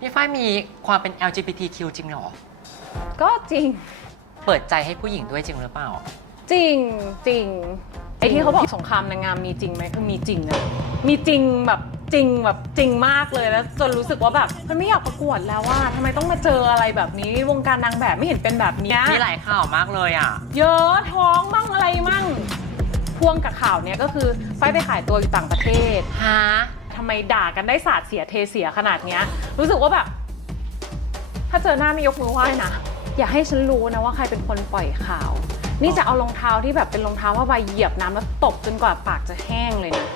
พี่ฝ้ายมีความเป็น LGBTQ จริงเหรอ ก็จริง เปิดใจให้ผู้หญิงด้วยจริงหรือเปล่า จริงจริงไอ้ที่เขาบอกสงครามนางงามมีจริงไหมคือมีจริงนะมีจริงแบบจริงแบบจริงมากเลยแล้วจนรู้สึกว่าแบบมันไม่อยากประกวดแล้วว่าทำไมต้องมาเจออะไรแบบนี้วงการนางแบบไม่เห็นเป็นแบบนี้ มีหลายข่าวมากเลยอ่ะ เยอะท้องมั่งอะไรมั่งพ่วงกับข่าวเนี้ยก็คือไฟไปขายตัวอยู่ต่างประเทศ ฮะ ทำไมด่ากันได้สาดเสียเทเสียขนาดเนี้ยรู้สึกว่าแบบ ถ้าเจอหน้าไม่ยกมือไหว้นะอย่าให้ฉันรู้นะว่าใครเป็นคนปล่อยข่าว นี่จะเอารองเท้าที่แบบเป็นรองเท้าผ้าใบเหยียบน้ำแล้วตบจนกว่าปากจะแห้งเลยนะ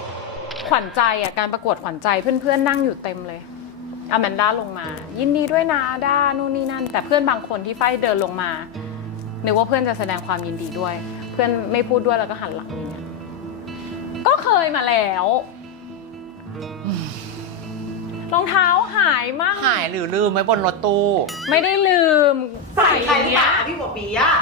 ขวัญใจอ่ะการประกวดขวัญใจเพื่อนๆนั่งอยู่เต็มเลยอแมนด้าลงมายินดีด้วยนะด้านู่นนี่นั่นแต่เพื่อนบางคนที่ไฟเดินลงมานึกว่าเพื่อนจะแสดงความยินดีด้วย เพื่อนไม่พูดด้วยแล้วก็หันหลังอย่างเงี้ยก็เคยมาแล้วรองเท้าหายมาก หายหรือลืมไว้บนรถตู้ ไม่ได้ลืม ใส่ใคร เนี้ ด่าย พี่หัวปีอะ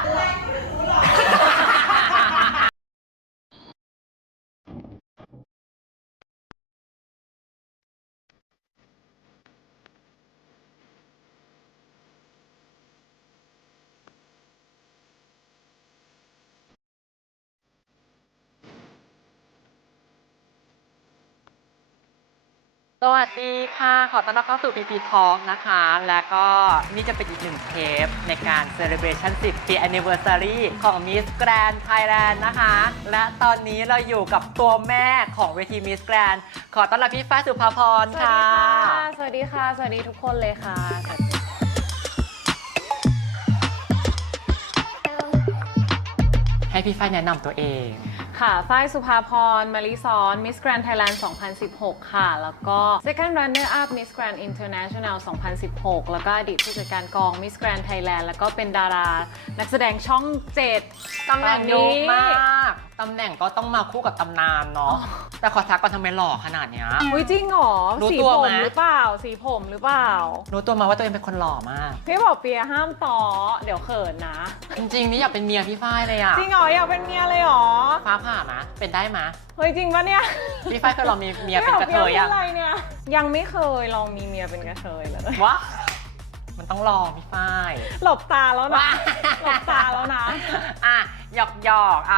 สวัสดีค่ะ ขอต้อนรับเข้าสู่ PP Talk นะคะ และก็นี่จะเป็นอีกหนึ่งเทปในการ Celebration 10 ปี Anniversary ของ Miss Grand Thailand นะคะ และตอนนี้เราอยู่กับตัวแม่ของเวที Miss Grand ขอต้อนรับพี่ฝ้ายสุภาพร สวัส ค่ะ ดีค่ะ สวัสดีค่ะ สวัสดีทุกคนเลยค่ะ ให้พี่ฝ้ายแนะนำตัวเอง ค่ะฝ้ายสุภาพรมาริซ้อน Miss Grand Thailand 2016 ค่ะ แล้วก็ Second Runner Up Miss Grand International 2016 แล้วก็อดีตผู้จัดการกอง Miss Grand Thailand แล้วก็เป็นดารานักแสดงช่อง 7 ตำแหน่งเยอะมาก ตำแหน่งก็ต้องมาคู่กับตำนานเนาะ แต่ขอทักก่อนทำไมหล่อขนาดเนี้ย อุ้ยจริงเหรอ รู้ สี ตัว ผ ไหม มหรือเปล่า สีผมหรือเปล่า รู้ตัวมาว่าตัวเองเป็นคนหล่อมาก พี่บอกเปียห้ามต่อ เดี๋ยวเขินนะ จริงๆนี่อยากเป็นเมียพี่ฝ้ายเลยอะ จริงเหรอ อยากเป็นเมียเลยเหรอ ฟ้าผ่านะเป็นได้มะ เฮ้ยจริงปะเนี่ย พี่ฝ้ายเคยลองมีเมียเป็นกระเทย ยั ยัง อะไรเนี่ยยังไม่เคยลองมีเมียเป็นกระเทยเลย วะมันต้องลองพี่ฝ้าย หลบตาแล้วนะหลบตาแล้วนะ อ่ะหยอก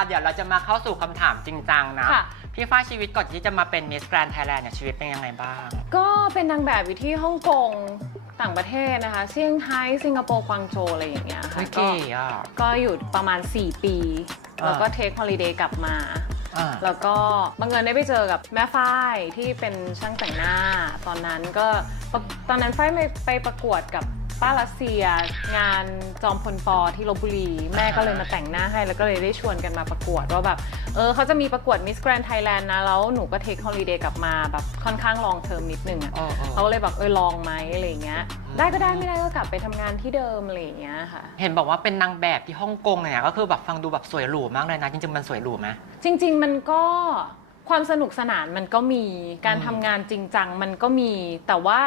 เดี๋ยวเราจะมาเข้าสู่คำถามจริงจังนะ ค่ะ พี่ฝ้ายชีวิตก่อนที่จะมาเป็น Miss Grand Thailand เนี่ยชีวิตเป็นยังไงบ้าง ก็เป็นนางแบบอยู่ที่ฮ่องกงต่างประเทศนะคะเซี่ยงไฮ้สิงคโปร์กวางโจวอะไรอย่างเงี้ยค่ะ เฮ้ยเก๋อะ ก็อยู่ประมาณ 4 ปี แล้วก็เทคฮอลิเดย์กลับมา อ่า แล้วก็บังเอิญได้ไปเจอกับแม่ฝ้ายที่เป็นช่างแต่งหน้า ตอนนั้นฝ้ายไปประกวดกับป้ารัสเซียงานจอมพลปอที่ลพบุรีแม่ก็เลยมาแต่งหน้าให้แล้วก็เลยได้ชวนกันมาประกวดว่าแบบเขาจะมีประกวด Miss Grand Thailand นะแล้วหนูก็เทคฮอลิเดย์กลับมาแบบค่อนข้างลองเทอมนิดนึงอ่ะเขาเลยแบบลองไหมอะไรเงี้ยได้ก็ได้ไม่ได้ก็กลับไปทำงานที่เดิมอะไรอย่างเงี้ยค่ะ เห็นบอกว่าเป็นนางแบบที่ฮ่องกงเนี่ยก็คือแบบฟังดูแบบสวยหรูมากเลยนะจริงๆมันสวยหรูไหม จริงๆมันก็ความสนุกสนานมันก็มีการทำงานจริงจังมันก็มีแต่ว่า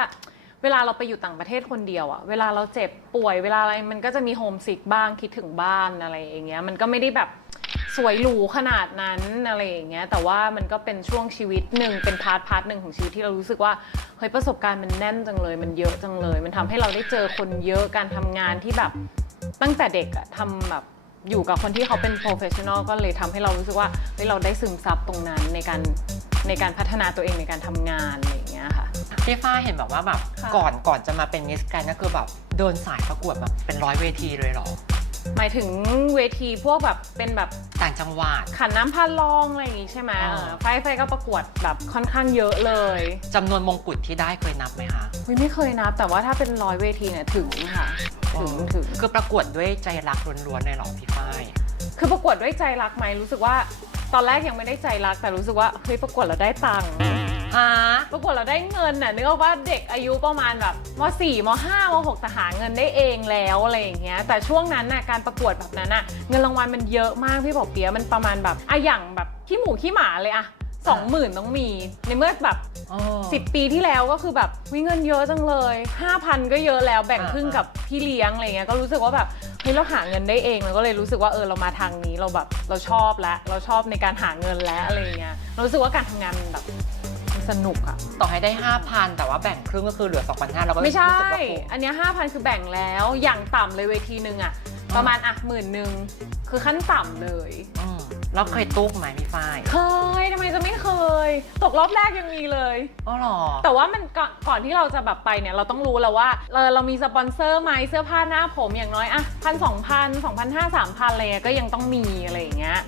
เวลาเราไปอยู่ต่างประเทศคนเดียวอะเวลาเราเจ็บป่วยเวลาอะไรมันก็จะมีโฮมซิกบ้างคิดถึงบ้านอะไรอย่างเงี้ยมันก็ไม่ได้แบบสวยหรูขนาดนั้นอะไรอย่างเงี้ยแต่ว่ามันก็เป็นช่วงชีวิตหนึ่งเป็นพาร์ทหนึ่งของชีวิตที่เรารู้สึกว่าเฮ้ยประสบการณ์มันแน่นจังเลยมันเยอะจังเลยมันทำให้เราได้เจอคนเยอะการทำงานที่แบบตั้งแต่เด็กอะทำแบบอยู่กับคนที่เขาเป็น professional ก็เลยทำให้เรารู้สึกว่าเฮ้ยเราได้ซึมซับตรงนั้นในการพัฒนาตัวเองในการทำงานอะไรอย่างเงี้ยค่ะ พี่ฝ้ายเห็นแบบว่าแบบ ค่ะ ก่อนจะมาเป็น Miss Grand ก็คือแบบเดินสายประกวดแบบเป็น100 เวทีเลยเหรอ หมายถึงเวทีพวกแบบเป็นแบบ ต่างจังหวัด ขันน้ำพานลองอะไรอย่างงี้ใช่ไหม ไฟก็ประกวดแบบค่อนข้างเยอะเลย จำนวนมงกุฎที่ได้เคยนับไหมคะ ไม่เคยนับแต่ว่าถ้าเป็น100 เวทีเนี่ยถึงค่ะถึง คือประกวดด้วยใจรักล้วนๆเลยเหรอพี่ฝ้าย คือประกวดด้วยใจรักไหมรู้สึกว่าตอนแรกยังไม่ได้ใจรักแต่รู้สึกว่าเฮ้ยประกวดเราได้ตังค์ ฮะ ประกวดเราได้เงินน่ะนึกว่าเด็กอายุประมาณแบบม.4 ม.5 ม.6แต่หาเงินได้เองแล้วอะไรอย่างเงี้ยแต่ช่วงนั้นน่ะการประกวดแบบนั้นน่ะเงินรางวัลมันเยอะมากพี่บอกเปียมันประมาณแบบอย่างแบบขี้หมูขี้หมาเลยอะ20,000ต้องมีในเมื่อแบบ10 ปีที่แล้วก็คือแบบวิเงินเยอะจังเลย 5,000 ก็เยอะแล้วแบ่งครึ่งกับพี่เลี้ยงอะไรเงี้ยก็รู้สึกว่าแบบเฮ้ยเราหาเงินได้เองเราก็เลยรู้สึกว่าเรามาทางนี้เราแบบเราชอบแล้วเราชอบในการหาเงินแล้วอะไรเงี้ยเรารู้สึกว่าการทำงานมันแบบ สนุกอะ ต่อให้ได้ 5,000 แต่ว่าแบ่งครึ่งก็คือเหลือ 2,500เราก็ ไม่ใช่ รู้สึกว่าคุ้ม อันเนี้ย5,000 คือแบ่งแล้วอย่างต่ำเลยเวทีหนึ่งอะประมาณ10,000คือขั้นต่ำเลย เราเคยตุ๊กไหมพี่ฝ้าย เคยทำไมจะไม่เคย ตกรอบแรกยังมีเลย อ๋อเหรอ แต่ว่ามันก่อนที่เราจะแบบไปเนี่ยเราต้องรู้แล้วว่าเรามีสปอนเซอร์ไหมเสื้อผ้าหน้าผมอย่างน้อยอะ1,000 2,000 2,500 3,000อะไรเงี้ยก็ยังต้องมีอะไรอย่างเงี้ย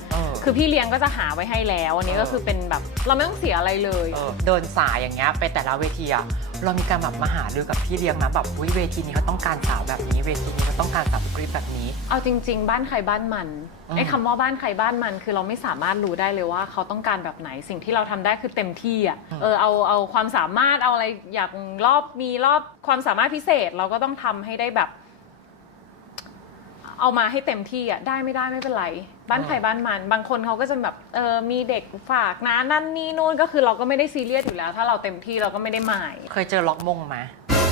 คือพี่เลี้ยงก็จะหาไว้ให้แล้วอันนี้ก็คือเป็นแบบเราไม่ต้องเสียอะไรเลย เดินสายอย่างเงี้ยไปแต่ละเวทีอะเรามีการแบบมาหารือกับพี่เลี้ยงนะแบบเวทีนี้เขาต้องการสาวแบบนี้เวทีนี้เขาต้องการสาวบุคลิกแบบนี้ เอาจริงๆบ้านใครบ้านมันไอ้คำว่าบ้านใครบ้านมันคือเราไม่สามารถรู้ได้เลยว่าเขาต้องการแบบไหนสิ่งที่เราทำได้คือเต็มที่อ่ะเอาความสามารถเอาอะไรอยากมีรอบความสามารถพิเศษเราก็ต้องทำให้ได้แบบ เอามาให้เต็มที่อ่ะได้ไม่เป็นไรบ้านใครบ้านมันบางคนเขาก็จะแบบมีเด็กฝากนะนั่นนี่นู่นก็คือเราก็ไม่ได้ซีเรียสอยู่แล้วถ้าเราเต็มที่เราก็ไม่ได้หมาย เคยเจอล็อกมงไหม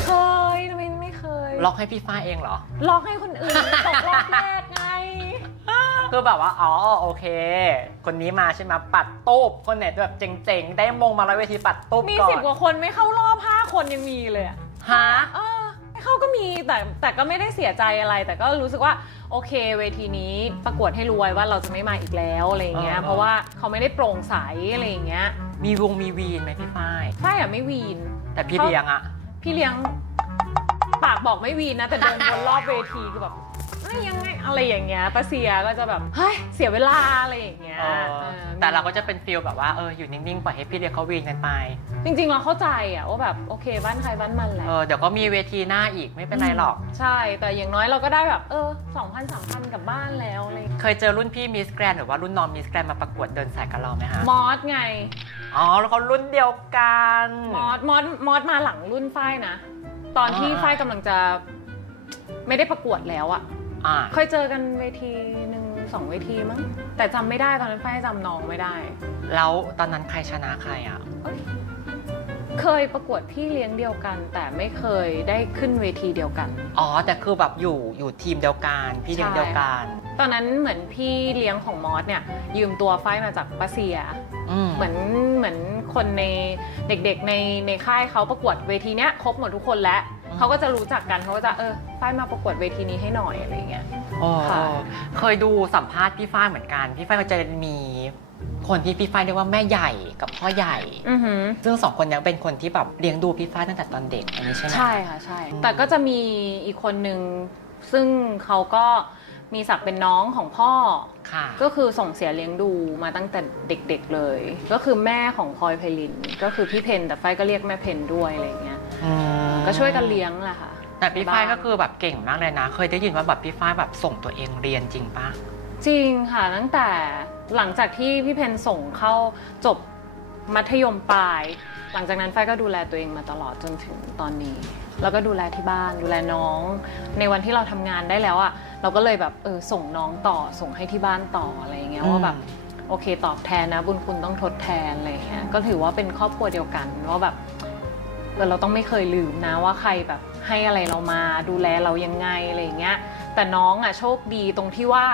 เคยทำไมไม่เคย ล็อกให้พี่ฝ้ายเองเหรอ ล็อกให้คนอื่นตกรอบแรกไง คือแบบว่าอ๋อโอเค คนนี้มาใช่ไหมปัดตูบคนไหนแบบเจ๋งๆได้มงมาแล้วเวทีปัดตูบ มี ก่อน 10 กว่าคนไม่เข้ารอบ5 คนยังมีเลยอะ ฮะ ไม่เข้าก็มีแต่ก็ไม่ได้เสียใจอะไร แต่ก็รู้สึกว่าโอเคเวทีนี้ประกวดให้รู้ไว้ว่าเราจะไม่มาอีกแล้วอะไรอย่างเงี้ยเพราะว่าเขาไม่ได้โปร่งใสอะไรอย่างเงี้ย มีวีนไหมพี่ฝ้าย ฝ้ายอะไม่วีน แต่พี่เลี้ยงอะ พี่เลี้ยงปากบอกไม่วีนนะแต่เดินวนรอบเวทีคือแบบยังไงอะไรอย่างเงี้ยป้าเสียก็จะแบบเฮ้ยเสียเวลาอะไรอย่างเงี้ย แต่เราก็จะเป็นฟีลแบบว่าอยู่นิ่งๆปล่อยให้พี่เลี้ยงเขาวีนกันไป จริงๆเราเข้าใจอะว่าแบบโอเคบ้านใครบ้านมันแหละ เดี๋ยวก็มีเวทีหน้าอีกไม่เป็นไรหรอก ใช่แต่อย่างน้อยเราก็ได้แบบ2,000 3,000กลับบ้านแล้วอะไร เคยเจอรุ่นพี่มิสแกรนหรือว่ารุ่นน้องมิสแกรนมาประกวดเดินสายกับเราไหมคะ มอสไง อ๋อแล้วเขารุ่นเดียวกัน มอสมาหลังรุ่นฝ้ายนะตอนที่ฝ้ายกำลังจะไม่ได้ประกวดแล้วอะเคยเจอกันเวที1-2 เวทีมั้งแต่จำไม่ได้ตอนนั้นฝ้ายจำน้องไม่ได้ แล้วตอนนั้นใครชนะใครอ่ะ เคยประกวดพี่เลี้ยงเดียวกัน แต่ไม่เคยได้ขึ้นเวทีเดียวกัน อ๋อแต่คือแบบอยู่ทีมเดียวกันพี่เลี้ยงเดียวกัน ตอนนั้นเหมือนพี่เลี้ยงของมอสเนี่ยยืมตัวฝ้ายมาจากป้าเซียเหมือนคนในเด็กๆในค่ายเขาประกวดเวทีเนี้ยครบหมดทุกคนแล้วเขาก็จะรู้จักกันเขาก็จะฝ้ายมาประกวดเวทีนี้ให้หน่อยอะไรเงี้ยเคยดูสัมภาษณ์พี่ฝ้ายเหมือนกันพี่ฝ้ายก็จะมีคนที่พี่ฝ้ายเรียกว่าแม่ใหญ่กับพ่อใหญ่ซึ่ง2 คนนี้เป็นคนที่แบบเลี้ยงดูพี่ฝ้ายตั้งแต่ตอนเด็กอันนี้ใช่ไหม ใช่ค่ะใช่แต่ก็จะมีอีกคนนึงซึ่งเขาก็มีศักดิ์เป็นน้องของพ่อก็คือส่งเสียเลี้ยงดูมาตั้งแต่เด็กๆเลยก็คือแม่ของพลอยไพลินก็คือพี่เพนแต่ฝ้ายก็เรียกแม่เพนด้วยอะไรเงี้ยก็ช่วยกันเลี้ยงแหละค่ะแต่พี่ฝ้ายก็คือแบบเก่งมากเลยนะเคยได้ยินว่าแบบพี่ฝ้ายแบบส่งตัวเองเรียนจริงปะจริงค่ะตั้งแต่หลังจากที่พี่เพนส่งเข้าจบมัธยมปลายหลังจากนั้นฝ้ายก็ดูแลตัวเองมาตลอดจนถึงตอนนี้แล้วก็ดูแลที่บ้านดูแลน้องในวันที่เราทำงานได้แล้วอ่ะเราก็เลยแบบส่งน้องต่อส่งให้ที่บ้านต่ออะไรอย่างเงี้ยว่าแบบโอเคตอบแทนนะบุญคุณต้องทดแทนอะไรอย่างเงี้ยก็ถือว่าเป็นครอบครัวเดียวกันว่าแบบเราต้องไม่เคยลืมนะว่าใครแบบให้อะไรเรามาดูแลเรายังไงอะไรอย่างเงี้ยแต่น้องอ่ะโชคดีตรงที่ว่า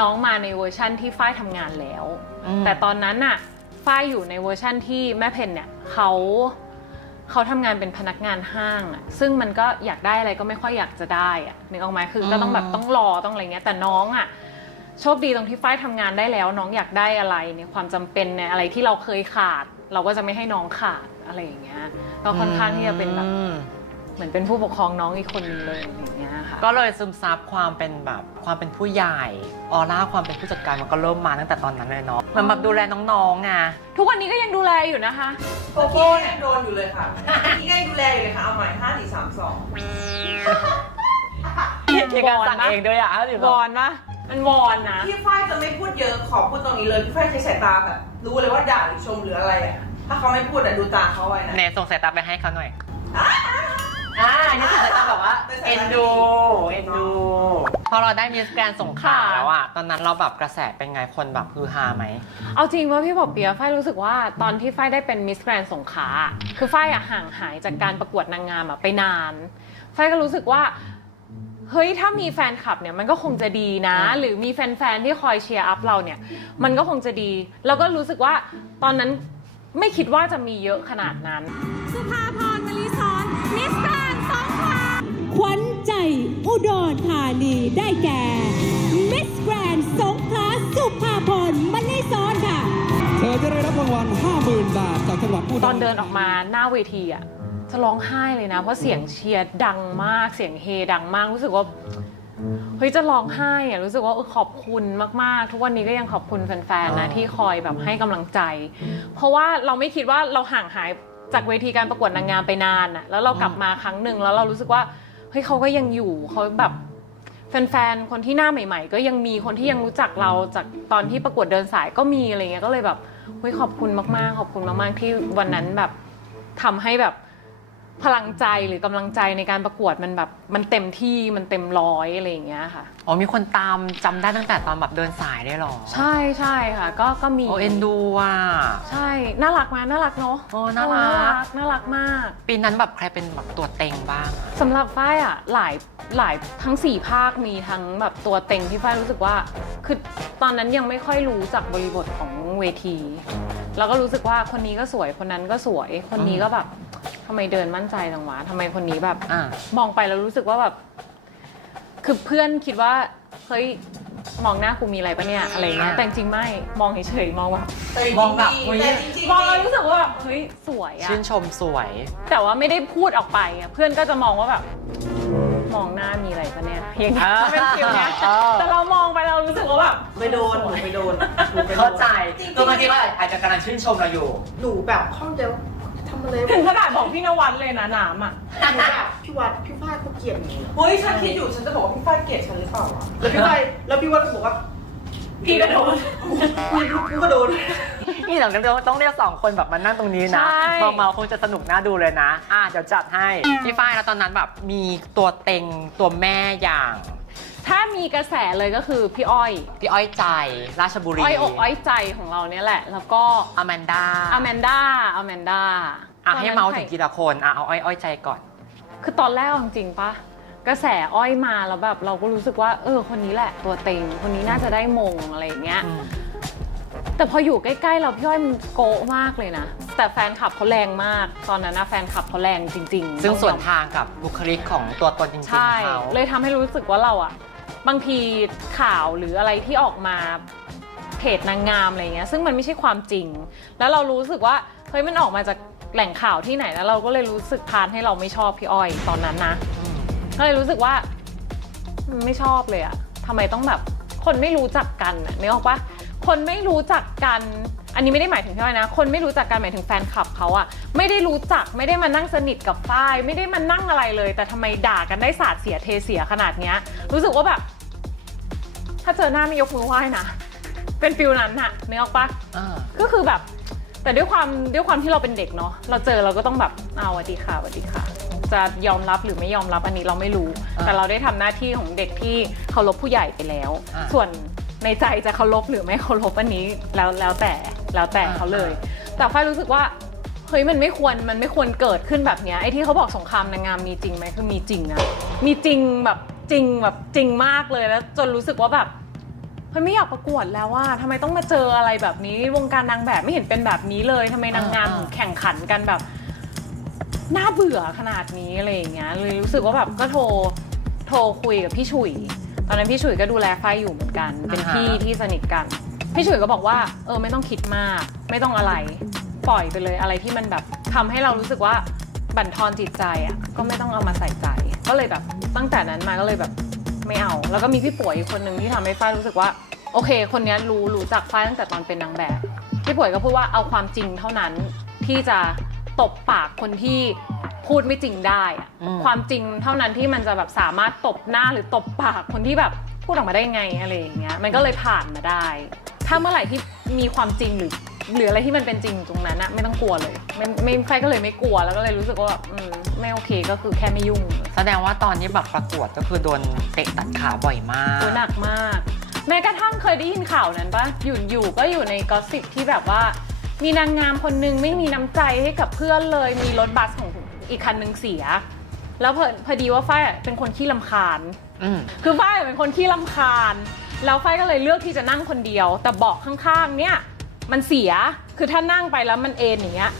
น้องมาในเวอร์ชั่นที่ฝ้ายทำงานแล้วแต่ตอนนั้นน่ะฝ้ายอยู่ในเวอร์ชั่นที่แม่เพนเนี่ยเขาทำงานเป็นพนักงานห้างอ่ะซึ่งมันก็อยากได้อะไรก็ไม่ค่อยอยากจะได้อ่ะนึกออกไหมคือก็ต้องแบบต้องรอต้องอะไรเงี้ยแต่น้องอ่ะโชคดีตรงที่ฝ้ายทำงานได้แล้วน้องอยากได้อะไรเนี่ยความจำเป็นเนี่ยอะไรที่เราเคยขาดเราก็จะไม่ให้น้องขาดอะไรอย่างเงี้ยก็ค่อนข้างที่จะเป็นแบบเหมือนเป็นผู้ปกครองน้องอีกคนนึงเลยอย่างเงี้ยค่ะก็เลยซึมซับความเป็นแบบความเป็นผู้ใหญ่ออร่าความเป็นผู้จัดการมันก็เริ่มมาตั้งแต่ตอนนั้นเลยเนาะมันแบบดูแลน้องๆไงทุกวันนี้ก็ยังดูแลอยู่นะคะโกโก้ยังโดนอยู่เลยค่ะพี่ก็ยังดูแลอยู่เลยค่ะเอาใหม่5 4 3 2มีการสั่งเองด้วยอ่ะวอนปะมันวอนนะพี่ฝ้ายจะไม่พูดเยอะขอพูดตรงนี้เลยพี่ฝ้ายใช้สายตาแบบรู้เลยว่าด่าหรือชมหรืออะไรอ่ะถ้าเขาไม่พูดอ่ะดูตาเขาไว้นะเนส่งสายตาไปให้เขาหน่อยนี่ส่งสายตาแบบว่าเอ็นดูพอเราได้มิสแกรนด์สงขลาแล้วอ่ะตอนนั้นเราแบบกระแสเป็นไงคนแบบฮือฮาไหมเอาจริงว่าพี่บอกเปียฝ้ายรู้สึกว่าตอนที่ฝ้ายได้เป็นมิสแกรนด์สงขลาคือฝ้ายอะห่างหายจากการประกวดนางงามอะไปนานฝ้ายก็รู้สึกว่าเฮ้ยถ้ามีแฟนคลับเนี่ยมันก็คงจะดีนะหรือมีแฟนๆที่คอยเชียร์อัพเราเนี่ยมันก็คงจะดีแล้วก็รู้สึกว่าตอนนั้น ไม่คิดว่าจะมีเยอะขนาดนั้น สุภาพร มลิสอนมิสแกรนด์สงขลาขวัญใจอุดรธานีได้แก่มิสแกรนด์สงขลาสุภาพร มลิสอนค่ะ เธอจะได้รับรางวัล 50,000 บาทจากจังหวัดอุดร ตอนเดินออกมาหน้าเวทีอ่ะจะร้องไห้เลยนะ เพราะเสียงเชียร์ดังมากเสียงเฮดังมากรู้สึกว่าเฮ้ยจะร้องไห้อ่ะรู้สึกว่าขอบคุณมากๆทุกวันนี้ก็ยังขอบคุณแฟนๆนะที่คอยแบบให้กำลังใจ เพราะว่าเราไม่คิดว่าเราห่างหายจากเวทีการประกวดนางงามไปนานอ่ะแล้วเรากลับมาครั้งหนึ่งแล้วเรารู้สึกว่าเฮ้ยเขาก็ยังอยู่เขาแบบแฟนๆคนที่หน้าใหม่ๆก็ยังมีคนที่ยังรู้จักเราจากตอนที่ประกวดเดินสายก็มีอะไรเงี้ยก็เลยแบบเฮ้ยขอบคุณมากๆขอบคุณมากๆที่วันนั้นแบบทำให้แบบพลังใจหรือกำลังใจในการประกวดมันแบบมันเต็มที่มันเต็มร้อยอะไรอย่างเงี้ยค่ะอ๋อมีคนตามจำได้ตั้งแต่ตอนแบบเดินสายได้หรอ ใช่ใช่ค่ะก็มี โอเอ็นดูอ่ะ ใช่น่ารักไหมน่ารักเนาะ โอ้น่ารัก น่ารักมาก ปีนั้นแบบใครเป็นแบบตัวเต็งบ้างอะ สำหรับฝ้ายอ่ะหลายทั้ง4ภาคมีทั้งแบบตัวเต็งที่ฝ้ายรู้สึกว่าคือตอนนั้นยังไม่ค่อยรู้จักบริบทของเวทีแล้วก็รู้สึกว่าคนนี้ก็สวยคนนั้นก็สวยคนนี้ก็แบบทำไมเดินมั่นใจจังวะทำไมคนนี้แบบมองไปแล้วรู้สึกว่าแบบคือเพื่อนคิดว่าเฮ้ยมองหน้ากูมีอะไรปะเนี่ยอะไรเงี้ยแต่จริงไม่มองเฉยๆมองแบบ มองแบบเฮ้ย มองแล้วรู้สึกว่าแบบเฮ้ยสวยอะ ชื่นชมสวย แต่ว่าไม่ได้พูดออกไปอะเพื่อนก็จะมองว่าแบบมองหน้ามีอะไรปะเนี่ยอย่างเงี้ยเป็นฟิลเนี้ยแต่เรามองไปเรารู้สึกว่าแบบ ไปโดนหนูไปโดนหนูไปโดน เข้าใจตัวบางทีก็อาจจะกำลังชื่นชมเราอยู่ หนูแบบข้องเดียวทำอะไร ถึงขนาดบอกพี่นวัดเลยนะน้ำอะ หนูแบบพี่วัดพี่ฝ้ายเขาเกลียดหนูเฮ้ยฉันคิดอยู่ฉันจะบอกว่าพี่ฝ้ายเกลียดฉันหรือเปล่าวะแล้วพี่วัดก็บอกว่าพี่ก็โดนกูก็โดน นี่หลังจากต้องเรียก2 คนแบบมานั่งตรงนี้นะเมาๆคงจะสนุกน่าดูเลยนะเดี๋ยวจัดให้พี่ฝ้ายแล้วตอนนั้นแบบมีตัวเต็งตัวแม่อย่าง ถ้ามีกระแสเลยก็คือพี่อ้อย พี่อ้อยใจราชบุรี อ้อยอกอ้อยใจของเราเนี่ยแหละแล้วก็ อแมนดา อแมนด้าให้เมาส์ถึงทีละคนเอาอ้อยใจก่อน คือตอนแรกจริงๆปะกระแสอ้อยมาแล้วแบบเราก็รู้สึกว่าคนนี้แหละตัวเต็งคนนี้น่าจะได้มงอะไรอย่างเงี้ยแต่พออยู่ใกล้ๆเราพี่อ้อยมันโกะมากเลยนะแต่แฟนคลับเขาแรงมากตอนนั้นนะแฟนคลับเขาแรงจริงๆซึ่งส่วนทางกับบุคลิกของตัวตนจริงๆ ใช่ เขา เลยทำให้รู้สึกว่าเราอะบางทีข่าวหรืออะไรที่ออกมาเพจนางงามอะไรเงี้ยซึ่งมันไม่ใช่ความจริงแล้วเรารู้สึกว่าเฮ้ยมันออกมาจากแหล่งข่าวที่ไหนแล้วเราก็เลยรู้สึกพานให้เราไม่ชอบพี่อ้อยตอนนั้นนะก็เลยรู้สึกว่าไม่ชอบเลยอะทำไมต้องแบบคนไม่รู้จักกันอะนึกออกปะคนไม่รู้จักกันอันนี้ไม่ได้หมายถึงพี่อ้อยนะคนไม่รู้จักกันหมายถึงแฟนคลับเขาอะไม่ได้รู้จักไม่ได้มานั่งสนิทกับฝ้ายไม่ได้มานั่งอะไรเลยแต่ทำไมด่ากันได้สาดเสียเทเสียขนาดเนี้ยรู้สึกว่าแบบถ้าเจอหน้าไม่ยกมือไหว้นะเป็นฟิลนั้นอะนึกออกปะก็คือแบบแต่ด้วยความที่เราเป็นเด็กเนาะเราเจอเราก็ต้องแบบสวัสดีค่ะสวัสดีค่ะจะยอมรับหรือไม่ยอมรับอันนี้เราไม่รู้แต่เราได้ทำหน้าที่ของเด็กที่เคารพผู้ใหญ่ไปแล้วส่วนในใจจะเคารพหรือไม่เคารพอันนี้แล้วแต่เขาเลยแต่ฝ้ายรู้สึกว่าเฮ้ยมันไม่ควรเกิดขึ้นแบบเนี้ยไอ้ที่เขาบอกสงครามนางงามมีจริงไหมคือมีจริงนะมีจริงแบบจริงมากเลยแล้วจนรู้สึกว่าแบบเฮ้ยไม่อยากประกวดแล้วว่าทำไมต้องมาเจออะไรแบบนี้วงการนางแบบไม่เห็นเป็นแบบนี้เลยทำไมนางงามถึงแข่งขันกันแบบน่าเบื่อขนาดนี้อะไรอย่างเงี้ยเลยรู้สึกว่าแบบก็โทรคุยกับพี่ฉุยตอนนั้นพี่ฉุยก็ดูแลฝ้ายอยู่เหมือนกันเป็นพี่ที่สนิทกันพี่ฉุยก็บอกว่าไม่ต้องคิดมากไม่ต้องอะไรปล่อยไปเลยอะไรที่มันแบบทำให้เรารู้สึกว่าบั่นทอนจิตใจอ่ะก็ไม่ต้องเอามาใส่ใจก็เลยแบบตั้งแต่นั้นมาก็เลยแบบไม่เอาแล้วก็มีพี่ป่วยอีกคนนึงที่ทำให้ฝ้ายรู้สึกว่าโอเคคนนี้รู้จักฝ้ายตั้งแต่ตอนเป็นนางแบบพี่ป่วยก็พูดว่าเอาความจริงเท่านั้นที่จะตบปากคนที่พูดไม่จริงได้อะความจริงเท่านั้นที่มันจะแบบสามารถตบหน้าหรือตบปากคนที่แบบพูดออกมาได้ไงอะไรอย่างเงี้ยมันก็เลยผ่านมาได้ถ้าเมื่อไหร่ที่มีความจริงหรืออะไรที่มันเป็นจริงตรงนั้นนะไม่ต้องกลัวเลยไม่ใครก็เลยไม่กลัวแล้วก็เลยรู้สึกว่าไม่โอเคก็คือแค่ไม่ยุ่งแสดงว่าตอนนี้แบบประกวดก็คือโดนเตะตัดขาบ่อยมากหนักมากแม้กระทั่งเคยได้ยินข่าวนั้นปะอยู่ก็อยู่ในกอสซิปที่แบบว่ามีนางงามคนนึงไม่มีน้ำใจให้กับเพื่อนเลยมีรถบัสของอีกคันนึงเสียแล้วพอดีว่าฝ้ายเป็นคนขี้รำคาญคือฝ้ายเป็นคนขี้รำคาญแล้วฝ้ายก็เลยเลือกที่จะนั่งคนเดียวแต่เบาะข้างๆเนี่ย มันเสียคือถ้านั่งไปแล้วมันเอนอย่างเงี้ย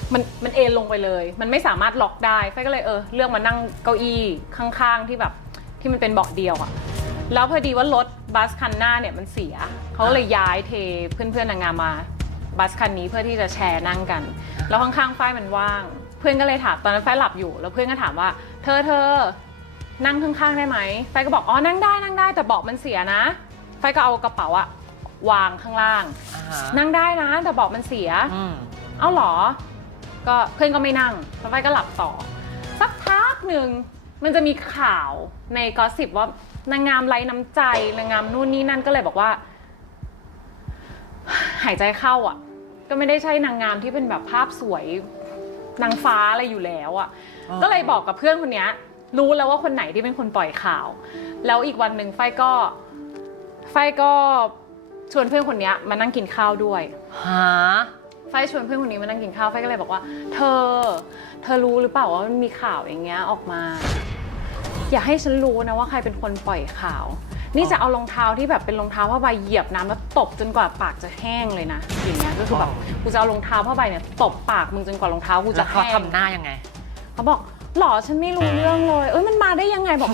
มันเอนลงไปเลยมันไม่สามารถล็อกได้ไฟก็เลยเลือกมานั่งเก้าอี้ข้างๆที่แบบที่มันเป็นเบาะเดียวอะแล้วพอดีว่ารถบัสคันหน้าเนี่ยมันเสียเขาเลยย้ายเทเพื่อนๆนางงามมาบัสคันนี้เพื่อที่จะแชร์นั่งกันแล้วข้างๆฝ้ายมันว่างเพื่อนก็เลยถามตอนนั้นฝ้ายหลับอยู่แล้วเพื่อนก็ถามว่าเธอนั่งข้างๆได้ไหมฝ้ายก็บอกอ๋อนั่งได้แต่เบาะมันเสียนะฝ้ายก็เอากระเป๋าอะวางข้างล่างนั่งได้นะแต่เบาะมันเสียเอาหรอก็เพื่อนก็ไม่นั่งแล้วฝ้ายก็หลับต่อสักพักหนึ่งมันจะมีข่าวในกอสซิปว่านางงามไร้น้ำใจนางงามนู่นนี่นั่นก็เลยบอกว่าหายใจเข้าอ่ะก็ไม่ได้ใช่นางงามที่เป็นแบบภาพสวยนางฟ้าอะไรอยู่แล้วอ่ะก็เลยบอกกับเพื่อนคนนี้รู้แล้วว่าคนไหนที่เป็นคนปล่อยข่าวแล้วอีกวันหนึ่งฝ้ายก็ชวนเพื่อนคนนี้มานั่งกินข้าวด้วยฝ้ายชวนเพื่อนคนนี้มานั่งกินข้าวฝ้ายก็เลยบอกว่าเธอรู้หรือเปล่าว่ามันมีข่าวอย่างเงี้ยออกมาอย่าให้ฉันรู้นะว่าใครเป็นคนปล่อยข่าวนี่จะเอารองเท้าที่แบบเป็นรองเท้าผ้าใบเหยียบน้ำแล้วตบจนกว่าปากจะแห้งเลยนะอย่างเงี้ยก็คือแบบกูจะเอารองเท้าผ้าใบเนี่ยตบปากมึงจนกว่ารองเท้ากูจะแห้งเขาทำหน้ายังไงเขาบอกหรอฉันไม่รู้เรื่องเลยมันมาได้ยังไงบอก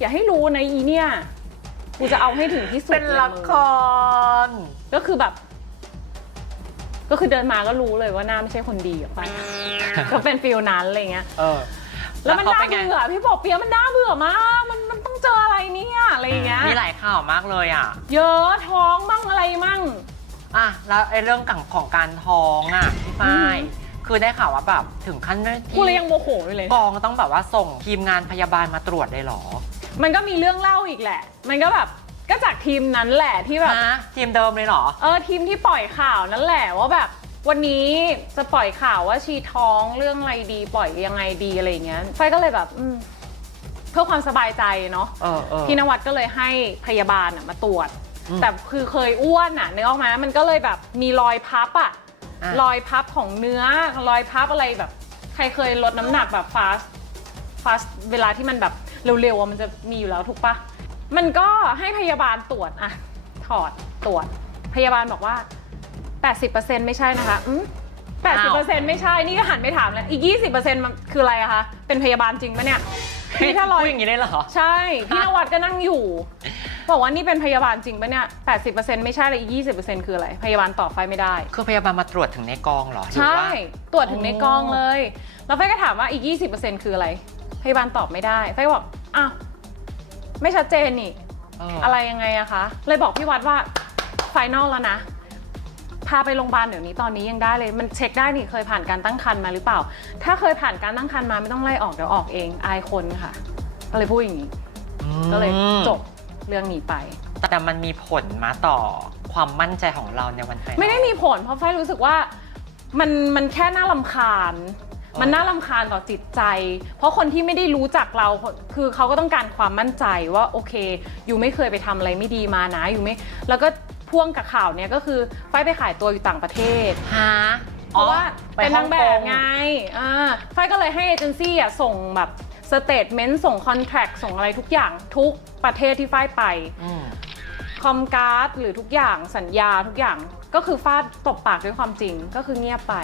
อย่าให้รู้นะอีเนี่ยกูจะเอาให้ถึงที่สุดเป็นละครก็คือแบบก็คือเดินมาก็รู้เลยว่าหน้าไม่ใช่คนดีอะไปก็เป็นฟิลนั้นอะไรเงี้ยแล้วมันน่าเบื่อพี่บอกเปียมันน่าเบื่อมากมันต้องเจออะไรเนี่ยอะไรอย่างเงี้ยมีหลายข่าวมากเลยอ่ะเยอะท้องมั่งอะไรมั่งแล้วไอ้เรื่องของการท้องอ่ะพี่ฝ้ายคือได้ข่าวว่าแบบถึงขั้นกูเลยยังโมโหเลยกองต้องแบบว่าส่งทีมงานพยาบาลมาตรวจเลยหรอมันก็มีเรื่องเล่าอีกแหละมันก็แบบก็จากทีมนั้นแหละที่แบบทีมเดิมเลยหรอทีมที่ปล่อยข่าวนั่นแหละว่าแบบวันนี้จะปล่อยข่าวว่าชีท้องเรื่องอะไรดีปล่อยยังไงดีอะไรอย่างเงี้ยไฟก็เลยแบบเพื่อความสบายใจเนาะพี่นวัดก็เลยให้พยาบาลมาตรวจแต่คือเคยอ้วนนึกออกไหมมันก็เลยแบบมีรอยพับรอยพับของเนื้อรอยพับอะไรแบบใครเคยลดน้ำหนักแบบฟาสเวลาที่มันแบบเร็วๆมันจะมีอยู่แล้วถูกปะมันก็ให้พยาบาลตรวจถอดตรวจพยาบาลบอกว่า80%ไม่ใช่นะคะ80% ไม่ใช่นี่ก็หันไปถามแล้วอีก 20% มันคืออะไรอะคะเป็นพยาบาลจริงปะเนี่ยพี่ถ้าลอยอย่างนี้ได้เหรอใช่พี่นวัดก็นั่งอยู่บอกว่านี่เป็นพยาบาลจริงปะเนี่ย80% ไม่ใช่เลยอีก 20% คืออะไรพยาบาลตอบไฟไม่ได้คือพยาบาลมาตรวจถึงในกองเหรอใช่ตรวจถึงในกองเลยแล้วไฟก็ถามว่าอีก 20% คืออะไรพยาบาลตอบไม่ได้ไฟบอกอ้าวไม่ชัดเจนนี่อะไรยังไงอะคะเลยบอกพี่วัดว่าไฟนอลแล้วนะพาไปโรงพยาบาลเดี๋ยวนี้ตอนนี้ยังได้เลยมันเช็คได้นี่เคยผ่านการตั้งครรภ์มาหรือเปล่าถ้าเคยผ่านการตั้งครรภ์มาไม่ต้องไล่ออกเดี๋ยวออกเองอายคนค่ะก็เลยพูดอย่างนี้ก็เลยจบเรื่องนี้ไปแต่มันมีผลมาต่อความมั่นใจของเราในวันไฟไม่ได้มีผลเพราะไฟรู้สึกว่ามันแค่น่ารำคาญมันน่ารำคาญต่อจิตใจเพราะคนที่ไม่ได้รู้จักเราคือเขาก็ต้องการความมั่นใจว่าโอเคอยู่ไม่เคยไปทำอะไรไม่ดีมานะอยู่ไม่แล้วก็พ่วงกับข่าวเนี้ยก็คือไฟไปขายตัวอยู่ต่างประเทศเพราะว่าเป็นนางแบบไงไฟก็เลยให้เอเจนซี่ส่งแบบสเตทเมนต์ส่งคอนแทรคส่งอะไรทุกอย่างทุกประเทศที่ไฟไปคอมการ์ดหรือทุกอย่างสัญญาทุกอย่างก็คือฟาดตบปากด้วยความจริงก็คือเงียบไป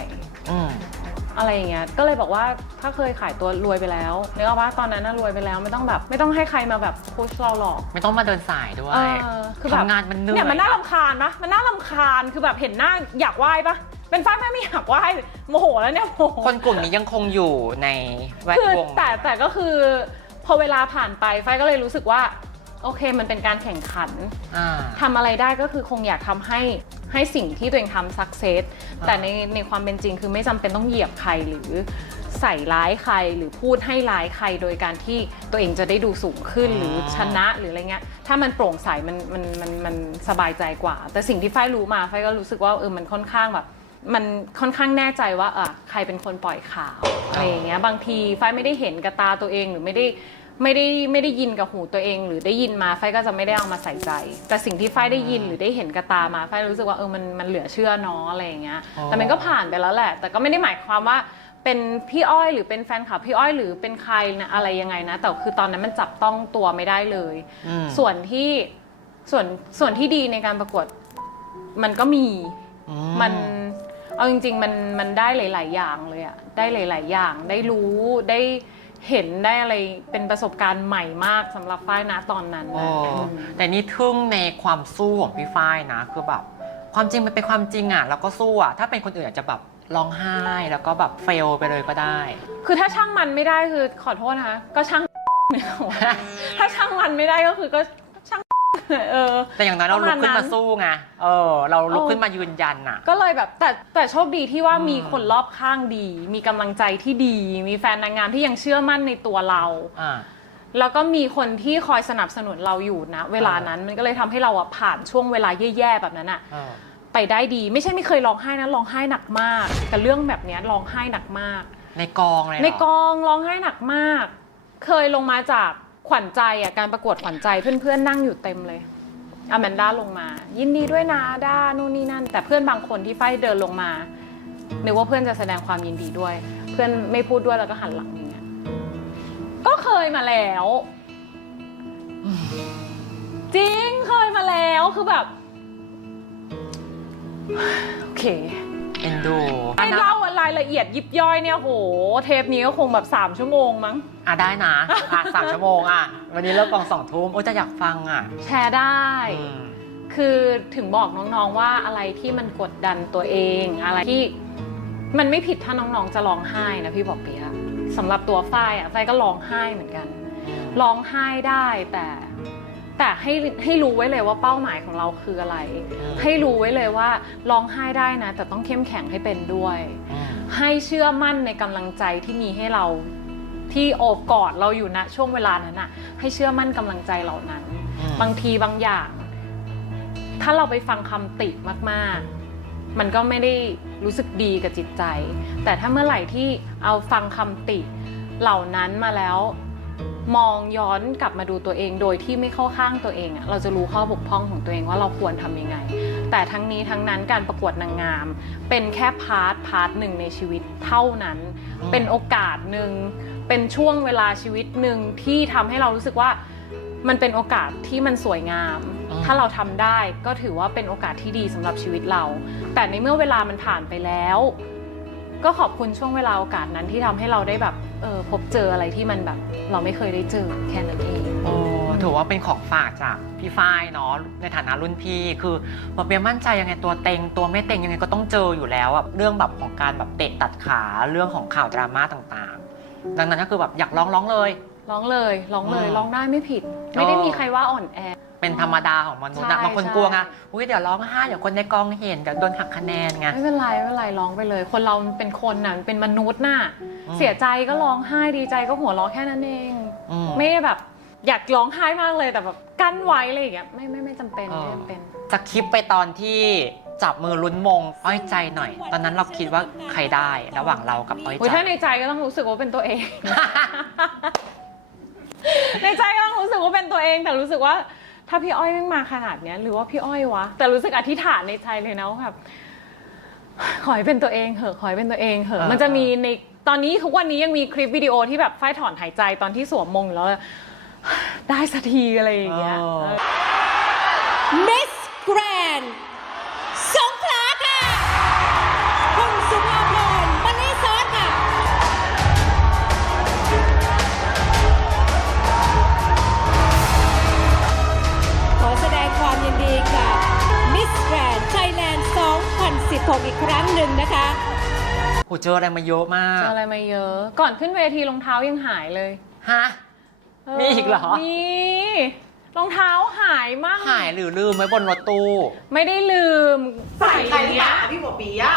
อะไรอย่างเงี้ยก็เลยบอกว่าถ้าเคยขายตัวรวยไปแล้วนึกออกว่าตอนนั้นน่ะรวยไปแล้วไม่ต้องให้ใครมาแบบพุชเราหรอกไม่ต้องมาเดินสายด้วยคือแบบทำงานมันเหนื่อยเนี่ยมันน่ารำคาญนะมันน่ารำคาญคือแบบเห็นหน้าอยากไหว้ปะเป็นฝ้ายไม่อยากไหว้โมโหแล้วเนี่ยโมโหคนกลุ่มนี้ยังคงอยู่ในแวดวงแต่ก็คือพอเวลาผ่านไปฝ้ายก็เลยรู้สึกว่าโอเคมันเป็นการแข่งขันทำอะไรได้ก็คือคงอยากทำให้สิ่งที่ตัวเองทำสักเซสแต่ในความเป็นจริงคือไม่จำเป็นต้องเหยียบใครหรือใส่ร้ายใครหรือพูดให้ร้ายใครโดยการที่ตัวเองจะได้ดูสูงขึ้นหรือชนะหรืออะไรเงี้ยถ้ามันโปร่งใสมันสบายใจกว่าแต่สิ่งที่ฝ้ายรู้มาฝ้ายก็รู้สึกว่ามันค่อนข้างแบบมันค่อนข้างแน่ใจว่าใครเป็นคนปล่อยข่าวอะไรอย่างเงี้ยบางทีฝ้ายไม่ได้เห็นกับตาตัวเองหรือไม่ได้ยินกับหูตัวเองหรือได้ยินมาฝ้ายก็จะไม่ได้เอามาใส่ใจแต่สิ่งที่ฝ้ายได้ยินหรือได้เห็นกับตามาฝ้ายรู้สึกว่ามันเหลือเชื่อเนาะอะไรอย่างเงี้ยแต่มันก็ผ่านไปแล้วแหละแต่ก็ไม่ได้หมายความว่าเป็นพี่อ้อยหรือเป็นแฟนคลับพี่อ้อยหรือเป็นใครนะอะไรยังไงนะแต่คือตอนนั้นมันจับต้องตัวไม่ได้เลยส่วนที่ดีในการประกวดมันก็มี มันเอาจริงๆมันได้หลายๆอย่างเลยอะได้หลายๆอย่างได้รู้ได้เห็นได้อะไรเป็นประสบการณ์ใหม่มากสำหรับฝ้ายนะตอนนั้นนะ แต่นี่ทึ่งในความสู้ของพี่ฝ้ายนะคือแบบความจริงมันเป็นความจริงอ่ะแล้วก็สู้อ่ะถ้าเป็นคนอื่นอาจจะแบบร้องไห้แล้วก็แบบเฟลไปเลยก็ได้ คือถ้าช่างมันไม่ได้คือขอโทษนะคะก็ช่าง ถ้าช่างมันไม่ได้ก็คือก็ช่าง แต่อย่างน้อยเราลุกขึ้นมาสู้ไงเราลุกขึ้นมายืนยันอ่ะ ก็เลยแบบแต่โชคดีที่ว่ามีคนรอบข้างดี มีกำลังใจที่ดี มีแฟนนางงามที่ยังเชื่อมั่นในตัวเราแล้วก็มีคนที่คอยสนับสนุนเราอยู่นะเวลานั้นมันก็เลยทำให้เราอะผ่านช่วงเวลาแย่ๆแบบนั้นอะไปได้ดีไม่ใช่ไม่เคยร้องไห้นะร้องไห้หนักมากแต่เรื่องแบบนี้ร้องไห้หนักมากในกองเลยในกองร้องไห้หนักมาก เคยลงมาจากขวัญใจอ่ะการประกวดขวัญใจเพื่อนๆนั่งอยู่เต็มเลยอแมนด้าลงมายินดีด้วยนะด้านู่นนี่นั่นแต่เพื่อนบางคนที่ไฟเดินลงมานึกว่าเพื่อนจะแสดงความยินดีด้วยเพื่อนไม่พูดด้วยแล้วก็หันหลังอย่างเงี้ยก็เคยมาแล้วจริงเคยมาแล้วคือแบบโอเคเอ็นดูให้เล่ารายละเอียดยิบย่อยเนี่ยโหเทปนี้ก็คงแบบ3 ชั่วโมงมั้งได้นะ3 ชั่วโมงวันนี้เลิกกอง2 ทุ่มจะอยากฟังแชร์ได้คือถึงบอกน้องๆว่าอะไรที่มันกดดันตัวเองอะไรที่มันไม่ผิดถ้าน้องๆจะร้องไห้นะพี่บอกเปียสำหรับตัวฝ้ายฝ้ายก็ร้องไห้เหมือนกันร้องไห้ได้แต่ให้รู้ไว้เลยว่าเป้าหมายของเราคืออะไรให้รู้ไว้เลยว่าร้องไห้ได้นะแต่ต้องเข้มแข็งให้เป็นด้วยให้เชื่อมั่นในกำลังใจที่มีให้เราที่โอบกอดเราอยู่ณช่วงเวลานั้นนะให้เชื่อมั่นกำลังใจเหล่านั้นบางทีบางอย่างถ้าเราไปฟังคำติมากๆมันก็ไม่ได้รู้สึกดีกับจิตใจแต่ถ้าเมื่อไหร่ที่เอาฟังคำติเหล่านั้นมาแล้วมองย้อนกลับมาดูตัวเองโดยที่ไม่เข้าข้างตัวเองเราจะรู้ข้อบกพร่องของตัวเองว่าเราควรทำยังไงแต่ทั้งนี้ทั้งนั้นการประกวดนางงามเป็นแค่พาร์ทหนึ่งในชีวิตเท่านั้นเป็นโอกาสหนึ่งเป็นช่วงเวลาชีวิตหนึ่งที่ทำให้เรารู้สึกว่ามันเป็นโอกาสที่มันสวยงามถ้าเราทำได้ก็ถือว่าเป็นโอกาสที่ดีสำหรับชีวิตเราแต่ในเมื่อเวลามันผ่านไปแล้วก็ขอบคุณช่วงเวลาโอกาสนั้นที่ทำให้เราได้แบบพบเจออะไรที่มันแบบเราไม่เคยได้เจอแค่นั้นเองถือว่าเป็นของฝากจากพี่ฝ้ายเนาะในฐานะรุ่นพี่คือมาเบียมั่นใจยังไงตัวเต็งตัวไม่เต็งยังไงก็ต้องเจออยู่แล้วเรื่องแบบของการแบบเตะตัดขาเรื่องของข่าวดราม่าต่างๆดังนั้นก็คือแบบอยากร้องเลยร้องได้ไม่ผิดไม่ได้มีใครว่าอ่อนแอเป็นธรรมดาของมนุษย์บางคนกลัวไงเดี๋ยวร้องไห้เดี๋ยวคนในกองเห็นเดี๋ยวโดนหักคะแนนไงไม่เป็นไรร้องไปเลยคนเราเป็นคนน่ะเป็นมนุษย์น่ะเสียใจก็ร้องไห้ดีใจก็หัวเราะแค่นั้นเองไม่ได้แบบอยากร้องไห้มากเลยแต่แบบกั้นไว้อะไรอย่างเงี้ยไม่จำเป็นไม่จำเป็นสคริปไปตอนที่จับมือลุ้นมงอ้อยใจหน่อยตอนนั้นเราคิดว่าใครได้ระหว่างเรากับอ้อยใจถ้าในใจก็ต้องรู้สึกว่าเป็นตัวเอง ในใจก็ต้องรู้สึกว่าเป็นตัวเองแต่รู้สึกว่าถ้าพี่อ้อยไม่มาขนาดเนี้ยหรือว่าพี่อ้อยวะแต่รู้สึกอธิษฐานในใจเลยนะว่าแบบขอให้เป็นตัวเองเหอะขอให้เป็นตัวเองเหอะมันจะมีในตอนนี้ทุกวันนี้ยังมีคลิปวิดีโอที่แบบฝ้ายถอนหายใจตอนที่สวมมงแล้วได้สักทีอะไรอย่างเงี้ยMiss Grand สงขลาค่ะคุณสุภาพรมณีซ้อนค่ะขอแสดงความยินดีกับ Miss Grand Thailand 2016 อีกครั้งหนึ่งนะคะเจออะไรมาเยอะมากเจออะไรมาเยอะก่อนขึ้นเวทีรองเท้ายังหายเลยฮะมีอีกเหรอมีรองเท้าหายมากหายหรือลืมไว้บนรถตู้ไม่ได้ลืมใส่ใครเนี้ยพี่บอกปีอะ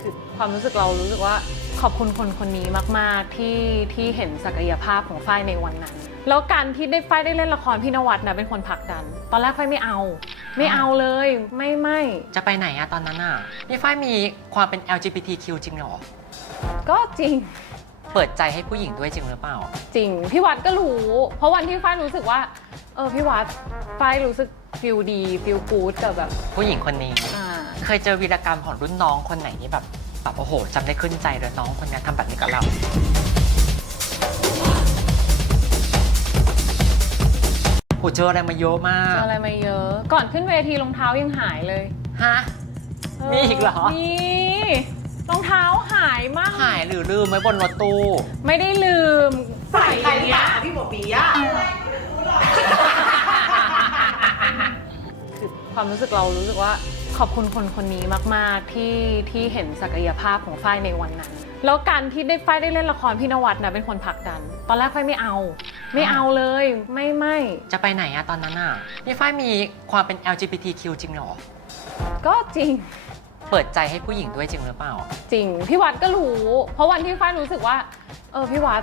คือความรู้สึกเรารู้สึกว่าขอบคุณคนนี้มากๆที่เห็นศักยภาพของฝ้ายในวันนั้นแล้วการที่ฝ้ายได้เล่นละครพี่นวัดนะเป็นคนผลักดันตอนแรกฝ้ายไม่เอาเลยไม่จะไปไหนตอนนั้นนี่ฝ้ายมีความเป็น LGBTQ จริงเหรอก็จริงเปิดใจให้ผู้หญิงด้วยจริงหรือเปล่าจริงพี่วัดก็รู้เพราะวันที่ฝ้ายรู้สึกว่าพี่วัดฝ้ายรู้สึกฟีลดีฟีลกู๊ดกับแบบผู้หญิงคนนี้เคยเจอวีรกรรมของรุ่นน้องคนไหนนี่แบบโอ้โหจำได้ขึ้นใจเลยน้องคนนี้ทำแบบนี้กับเรา โอ้เจออะไรมาเยอะมาก อะไรมาเยอะ ก่อนขึ้นเวทีรองเท้ายังหายเลย ฮะ มีอีกเหรอ มีรองเท้าหายมาก หายหรือลืมไว้บนรถตู้ ไม่ได้ลืม ใส่ใคร อย่างเงี้ย พี่บอกปีอะ คือความรู้สึกเรารู้สึกว่าขอบคุณคนคนนี้มากๆที่เห็นศักยภาพของฝ้ายในวันนั้น แล้วการที่ฝ้ายได้เล่นละครพี่นวัดนะเป็นคนผลักดัน ตอนแรกฝ้ายไม่เอาเลยไม่ จะไปไหนอะตอนนั้นอะพี่ฝ้ายมีความเป็น LGBTQ จริงเหรอ ก็จริง เปิดใจให้ผู้หญิงด้วยจริงหรือเปล่า จริงพี่วัดก็รู้ เพราะวันที่ฝ้ายรู้สึกว่าพี่วัด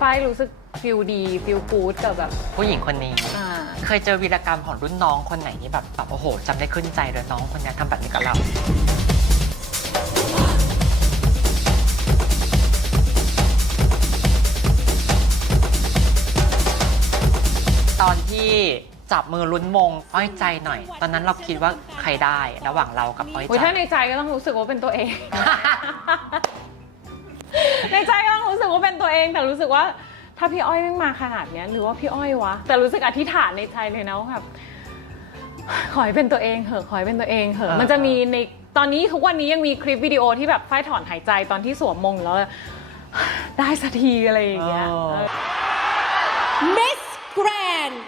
ฝ้ายรู้สึกฟิลดีฟิลกู๊ดกับแบบ ผู้หญิงคนนี้ อ่า เคยเจอวีรกรรมของรุ่นน้องคนไหนที่แบบโอ้โหจำได้ขึ้นใจเลยน้องคนนี้ทำแบบนี้กับเรา ตอนที่จับมือลุ้นมงอ้อยใจหน่อย ตอนนั้นเราคิดว่าใครได้ระหว่างเรากับอ้อย โอ้ย ใจ ถ้าในใจก็ต้องรู้สึกว่าเป็นตัวเอง ในใจก็ต้องรู้สึกว่าเป็นตัวเองแต่รู้สึกว่าถ้าพี่อ้อยไม่มาขนาดเนี้ยหรือว่าพี่อ้อยวะแต่รู้สึกอธิษฐานในใจเลยนะว่าแบบขอให้เป็นตัวเองเหอะขอให้เป็นตัวเองเหอะมันจะมีในตอนนี้ทุกวันนี้ยังมีคลิปวิดีโอที่แบบฝ้ายถอนหายใจตอนที่สวมมงแล้วได้สักทีอะไรอย่างเงี้ย มิสแกรนด์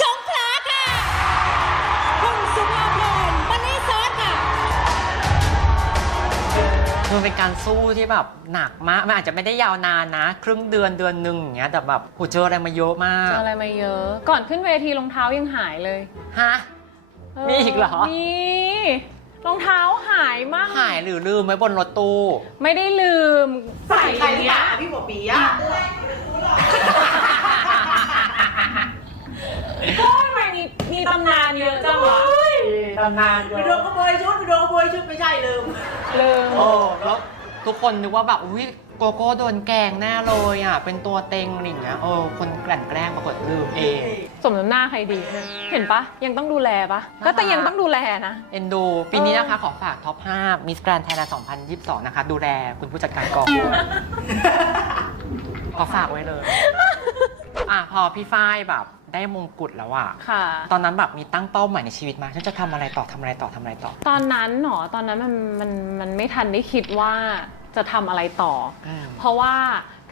สงขลาค่ะคุณสุภาพรมณีซอสค่ะ มันเป็นการสู้ที่แบบหนักมากมันอาจจะไม่ได้ยาวนานนะครึ่งเดือนหนึ่งอย่างเงี้ยแต่แบบโอ้เจออะไรมาเยอะมาก เจออะไรมาเยอะ ก่อนขึ้นเวทีรองเท้ายังหายเลย ฮะ มีอีกเหรอ มีรองเท้าหายมาก หายหรือลืมไว้บนรถตู้ ไม่ได้ลืม ใส่ใคร อย่างเงี้ย พี่บอกปีอะ ก็ทำไมมีตำนานเยอะจังวะ ตำนาน ไปโดนขโมยชุดไม่ใช่ลืม ลืม โอ้แล้วทุกคนนึกว่าแบบอุ้ยโกโก้โดนแกล้งแน่เลยอ่ะเป็นตัวเต็งอะไรอย่างเงี้ยคนกลั่นแกล้งปรากฏลืมเอง สมน้ำหน้าใครดีเนี่ยเห็นปะยังต้องดูแลปะก็แต่ยังต้องดูแลนะ เอ็นดู ปีนี้นะคะขอฝากท็อป 5 Miss Grand Thailand 2022 นะคะ ดูแลคุณผู้จัดการกอง ขอฝากไว้เลย พอพี่ฝ้ายแบบได้มงกุฎแล้วอะ ค่ะ ตอนนั้นแบบมีตั้งเป้าหมายในชีวิตมาฉันจะทำอะไรต่อทำอะไรต่อทำอะไรต่อ ตอนนั้นหนอตอนนั้นมันไม่ทันได้คิดว่าจะทำอะไรต่ออ ม เพราะว่า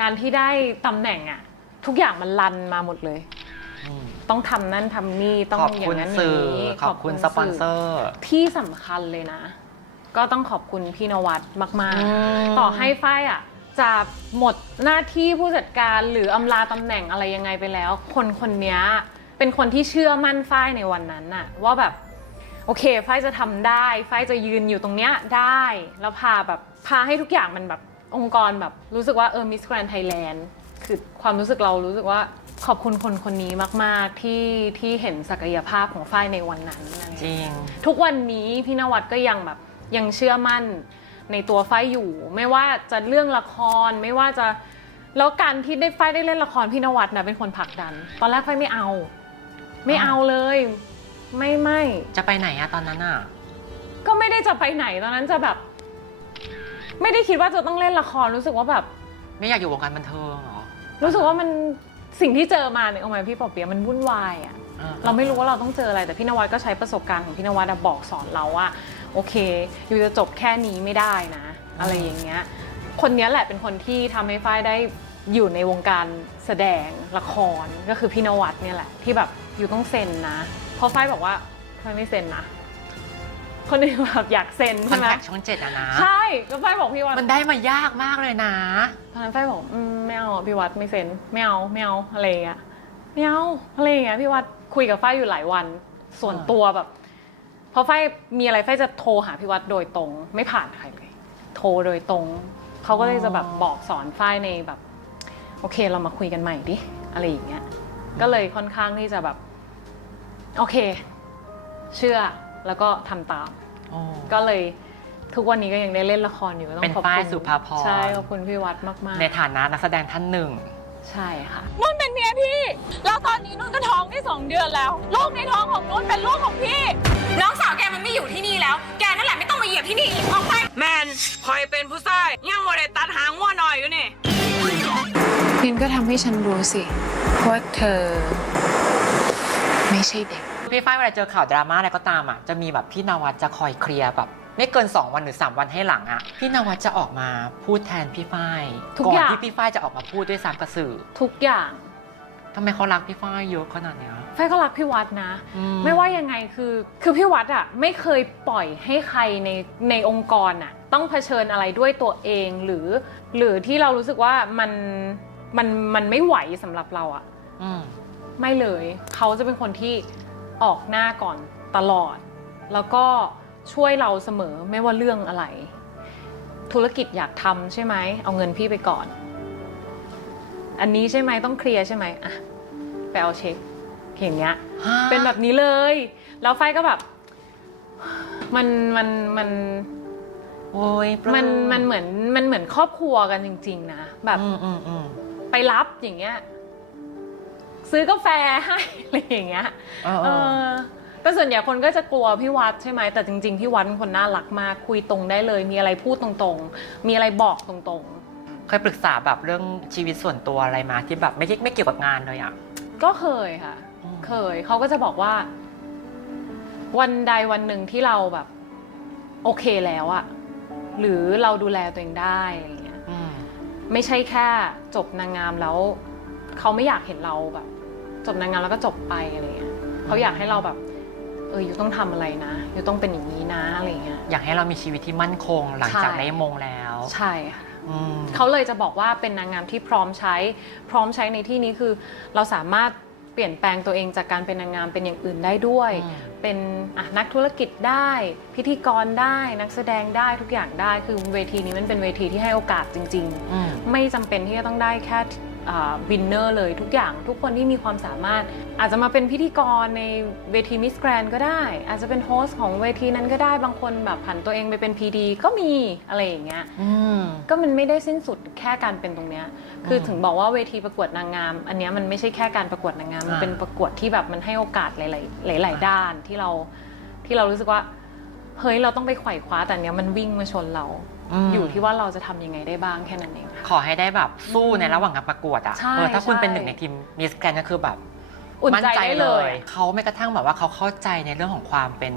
การที่ได้ตำแหน่งอะทุกอย่างมันรันมาหมดเลย อืม ต้องทำนั่นทำนี่ต้อง ขอบ อย่า คุณ งนั้น สื่อ อย่างนี้ ขอบคุณสปอนเซอร์ ที่สำคัญเลยนะ ก็ต้องขอบคุณพี่นวัดมาก อืม ๆ ต่อให้ฝ้ายอะจะหมดหน้าที่ผู้จัดการหรืออำลาตำแหน่งอะไรยังไงไปแล้ว คนนี้เป็นคนที่เชื่อมั่นฝ้ายในวันนั้นน่ะว่าแบบโอเคฝ้ายจะทำได้ฝ้ายจะยืนอยู่ตรงเนี้ยได้แล้วพาให้ทุกอย่างมันแบบองค์กรแบบรู้สึกว่ามิสแกรนด์ไทยแลนด์คือความรู้สึกเรารู้สึกว่าขอบคุณคนนี้มากๆที่เห็นศักยภาพของฝ้ายในวันนั้น จริง ทุกวันนี้พี่นวัดก็ยังเชื่อมั่นในตัวฝ้ายอยู่ ไม่ว่าจะเรื่องละครไม่ว่าจะแล้วการที่ฝ้ายได้เล่นละครพี่นวัดนะเป็นคนผลักดัน ตอนแรกฝ้ายไม่เอาเลยไม่ จะไปไหนอะตอนนั้นอะ ก็ไม่ได้จะไปไหนตอนนั้นจะแบบ ไม่ได้คิดว่าจะต้องเล่นละครรู้สึกว่าแบบ ไม่อยากอยู่วงการบันเทิงเหรอ รู้สึกว่ามันสิ่งที่เจอมาเนี่ยเอาไหมพี่ปอเปียะมันวุ่นวายอะ เราไม่รู้ว่าเราต้องเจออะไรแต่พี่นวัดก็ใช้ประสบการณ์ของพี่นวัดบอกสอนเราว่าโอเคอยู่จะจบแค่นี้ไม่ได้นะ อะไรอย่างเงี้ยคนนี้แหละเป็นคนที่ทำให้ฝ้ายได้อยู่ในวงการแสดงละครก็คือพี่นวัดเนี่ยแหละที่แบบอยู่ต้องเซ็นนะเพราะฝ้ายบอกว่าฝ้ายไม่เซ็นนะคนอื่นแบบอยากเซ็น คอ ใช่ น ไหม แทคช่อง 7อะนะ ใช่ก็ฝ้ายบอกพี่วัด มันได้มายากมากเลยนะ ตอนนั้นฝ้ายบอกไม่เอาพี่วัดไม่เซ็นไม่เอาอะไรอย่างเงี้ยไม่เอาอะไรอย่างเงี้ยพี่วัดคุยกับฝ้ายอยู่หลายวันส่วนตัวแบบพอฝ้ายมีอะไรฝ้ายจะโทรหาพี่วัดโดยตรงไม่ผ่านใครเลยโทรโดยตรงเขาก็เลยจะแบบบอกสอนฝ้ายในแบบโอเคเรามาคุยกันใหม่ดิอะไรอย่างเงี้ยก็เลยค่อนข้างที่จะแบบโอเคเชื่อแล้วก็ทำตามก็เลยทุกวันนี้ก็ยังได้เล่นละครอยู่ก็ต้อง เป็น ขอบ ฝ้าย คุณ สุภาพร ใช่ขอบคุณพี่วัดมากๆ ในฐานะนักแสดงท่านหนึ่ง ใช่ค่ะ นุ่นเป็นเมียพี่ แล้วตอนนี้นุ่นก็ท้องได้2 เดือนแล้ว ลูกในท้องของนุ่นเป็นลูกของพี่ น้องสาวแกมันไม่อยู่ที่นี่แล้ว แกนั่นแหละไม่ต้องมาเหยียบที่นี่อีกออกไป แมนคอยเป็นผู้ชายยังโมได้ตัดหางวัวหน่อยอยู่นี่ งั้นก็ทำให้ฉันรู้สิว่าเธอ ไม่ใช่เด็ก พี่ฝ้ายเวลาเจอข่าวดราม่าอะไรก็ตามอ่ะจะมีแบบพี่นวัดจะคอยเคลียร์แบบไม่เกิน2 วันหรือ3 วันให้หลังอ่ะพี่นวัดจะออกมาพูดแทนพี่ฝ้าย ทุก ก่อ อน ย่าง ที่พี่ฝ้ายจะออกมาพูดด้วยซ้ำกับสื่อ ทุกอย่าง ทำไมเขารักพี่ฝ้ายเยอะขนาดเนี้ย ไฟก็รักพี่วัดนะ อื ไม่ว่ายังไงคือพี่วัดอะไม่เคยปล่อยให้ใครในองค์กรอะต้องเผชิญอะไรด้วยตัวเองหรือที่เรารู้สึกว่ามันไม่ไหวสำหรับเราอะ อืม ไม่เลยเขาจะเป็นคนที่ออกหน้าก่อนตลอด แล้วก็ช่วยเราเสมอไม่ว่าเรื่องอะไร ธุรกิจอยากทำใช่ไหมเอาเงินพี่ไปก่อน อันนี้ใช่ไหมต้องเคลียร์ใช่ไหมอะไปเอาเช็คอย่างเงี้ย เป็นแบบนี้เลย แล้วไฟก็แบบ มัน โอ้ยปลื้ มันเหมือนครอบครัวกันจริงๆนะแบบ อืม ไปรับอย่างเงี้ย ซื้อกาแฟให้อะไรอย่างเงี้ย เออ แต่ส่วนใหญ่คนก็จะกลัวพี่วัดใช่ไหมแต่จริงๆพี่วัดเป็นคนน่ารักมากคุยตรงได้เลย มีอะไรพูดตรงๆ มีอะไรบอกตรงๆ เคยปรึกษาแบบเรื่องชีวิตส่วนตัวอะไรมาที่แบบไม่เกี่ยวกับงานเลยอ่ะ ก็เคยค่ะ อืม เคยเขาก็จะบอกว่า วันใดวันหนึ่งที่เราแบบ โอเคแล้วอะหรือเราดูแลตัวเองได้อะไรเงี้ย อืม ไม่ใช่แค่จบนางงามแล้วเขาไม่อยากเห็นเราแบบ จบนางงามแล้วก็จบไปอะไรเงี้ยเขาอยากให้เราแบบอยู่ต้องทำอะไรนะอยู่ต้องเป็นอย่างนี้นะอะไรเงี้ย อยากให้เรามีชีวิตที่มั่นคงหลังจาก ใช่ ได้มงแล้ว ใช่ค่ะ อืม เขาเลยจะบอกว่าเป็นนางงามที่พร้อมใช้ในที่นี้คือเราสามารถเปลี่ยนแปลงตัวเองจากการเป็นนางงามเป็นอย่างอื่นได้ด้วย อืม เป็นนักธุรกิจได้ พิธีกรได้นักแสดงได้ทุกอย่างได้คือเวทีนี้มันเป็นเวทีที่ให้โอกาสจริง อืม ๆ ไม่จำเป็นที่จะต้องได้แค่วินเนอร์เลยทุกอย่างทุกคนที่มีความสามารถ อาจจะมาเป็นพิธีกรในเวทีมิสแกรนก็ได้ อาจจะเป็นโฮสต์ของเวทีนั้นก็ได้บางคนแบบผันตัวเองไปเป็น PD ก็มีอะไรอย่างเงี้ย อืม ก็มันไม่ได้สิ้นสุดแค่การเป็นตรงเนี้ยคือถึงบอกว่าเวทีประกวดนางงาม อันเนี้ยมันไม่ใช่แค่การประกวดนางงาม มันเป็นประกวดที่แบบมันให้โอกาสหลายๆด้านที่เรารู้สึกว่าเฮ้ยเราต้องไปไขว่คว้าแต่เนี้ยมันวิ่งมาชนเรา อยู่ที่ว่าเราจะทำยังไงได้บ้างแค่นั้นเองค่ะ ขอให้ได้แบบสู้ในระหว่างการประกวดอ่ะ ใช่ ถ้าคุณ ใช่ เป็นหนึ่งในทีมมิสแกรนก็คือแบบ อุ่น มั่น ใจ ใจ ได้ เล เลย ย เขาแม้กระทั่งแบบว่าเขาเข้าใจในเรื่องของความเป็น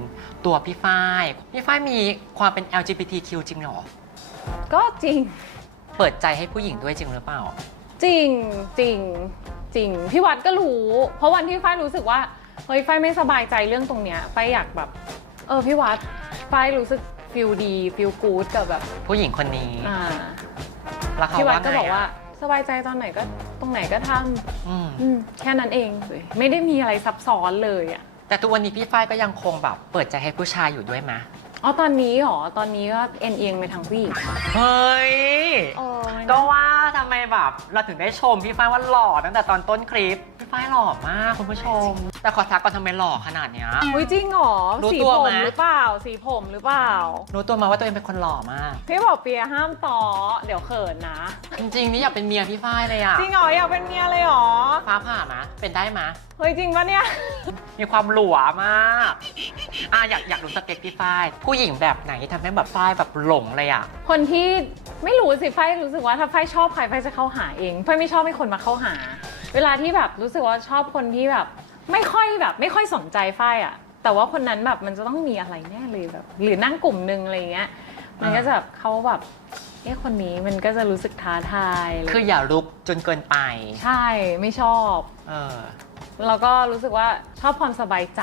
ตัวพี่ฝ้ายมีความเป็น LGBTQ จริงเหรอ ก็จริง เปิดใจให้ผู้หญิงด้วยจริงหรือเปล่า จริงพี่วัดก็รู้ เพราะวันที่ฝ้ายรู้สึกว่าเฮ้ยฝ้ายไม่สบายใจเรื่องตรงเนี้ยฝ้ายอยากแบบพี่วัดฝ้ายรู้สึกฟีลดีฟีลกู๊ดกับแบบ ผู้หญิงคนนี้ แล้วเขา พี่วัด ว่า ก็ ไง บอกว่า อะ สบายใจตอนไหนก็ตรงไหนก็ท อืม ำแค่นั้นเองเลยไม่ได้มีอะไรซับซ้อนเลยอ่ะ แต่ทุกวันนี้พี่ฝ้ายก็ยังคงแบบเปิดใจให้ผู้ชายอยู่ด้วยไหม ตอนนี้ตอนนี้ก็เอียงไปทางผู้หญิงค่ะ เฮ้ย มัน ก็ว่าทำไมแบบเราถึงได้ชมพี่ฝ้ายว่าหล่อตั้งแต่ตอนต้นคลิป พี่ฝ้ายหล่อมากคุณผู้ชม แต่ขอทักก่อนทำไมหล่อขนาดเนี้ย อุ๊ยจริงเหรอ รู้ สี ตัว ผม ไหม หรือเปล่าสีผมหรือเปล่า รู้ตัวมาว่าตัวเองเป็นคนหล่อมาก พี่บอกเปียห้ามต่อเดี๋ยวเขินนะ จริงๆนี่อยากเป็นเมียพี่ฝ้ายเลยอะ จริงเหรออยากเป็นเมียเลยเหรอ ฟ้าผ่านะเป็นได้มะ เฮ้ยจริงปะเนี่ย มีความหลัวมากอยากรู้สเปคพี่ฝ้ายผู้หญิงแบบไหนทำให้แบบฝ้ายแบบหลงเลยอะ คนที่ไม่รู้สิไฟรู้สึกว่าถ้าไฟชอบใครไฟจะเข้าหาเองไฟไม่ชอบให้คนมาเข้าหา เวลาที่แบบรู้สึกว่าชอบคนที่แบบไม่ค่อยสนใจไฟอะแต่ว่าคนนั้นแบบมันจะต้องมีอะไรแน่เลยแบบหรือนั่งกลุ่มนึงอะไรเงี้ยมันก็จะแบบเขาแบบคนนี้มันก็จะรู้สึกท้าทายะไร คืออย่าลุกจนเกินไป ใช่ไม่ชอบ แล้วก็รู้สึกว่าชอบความสบายใจ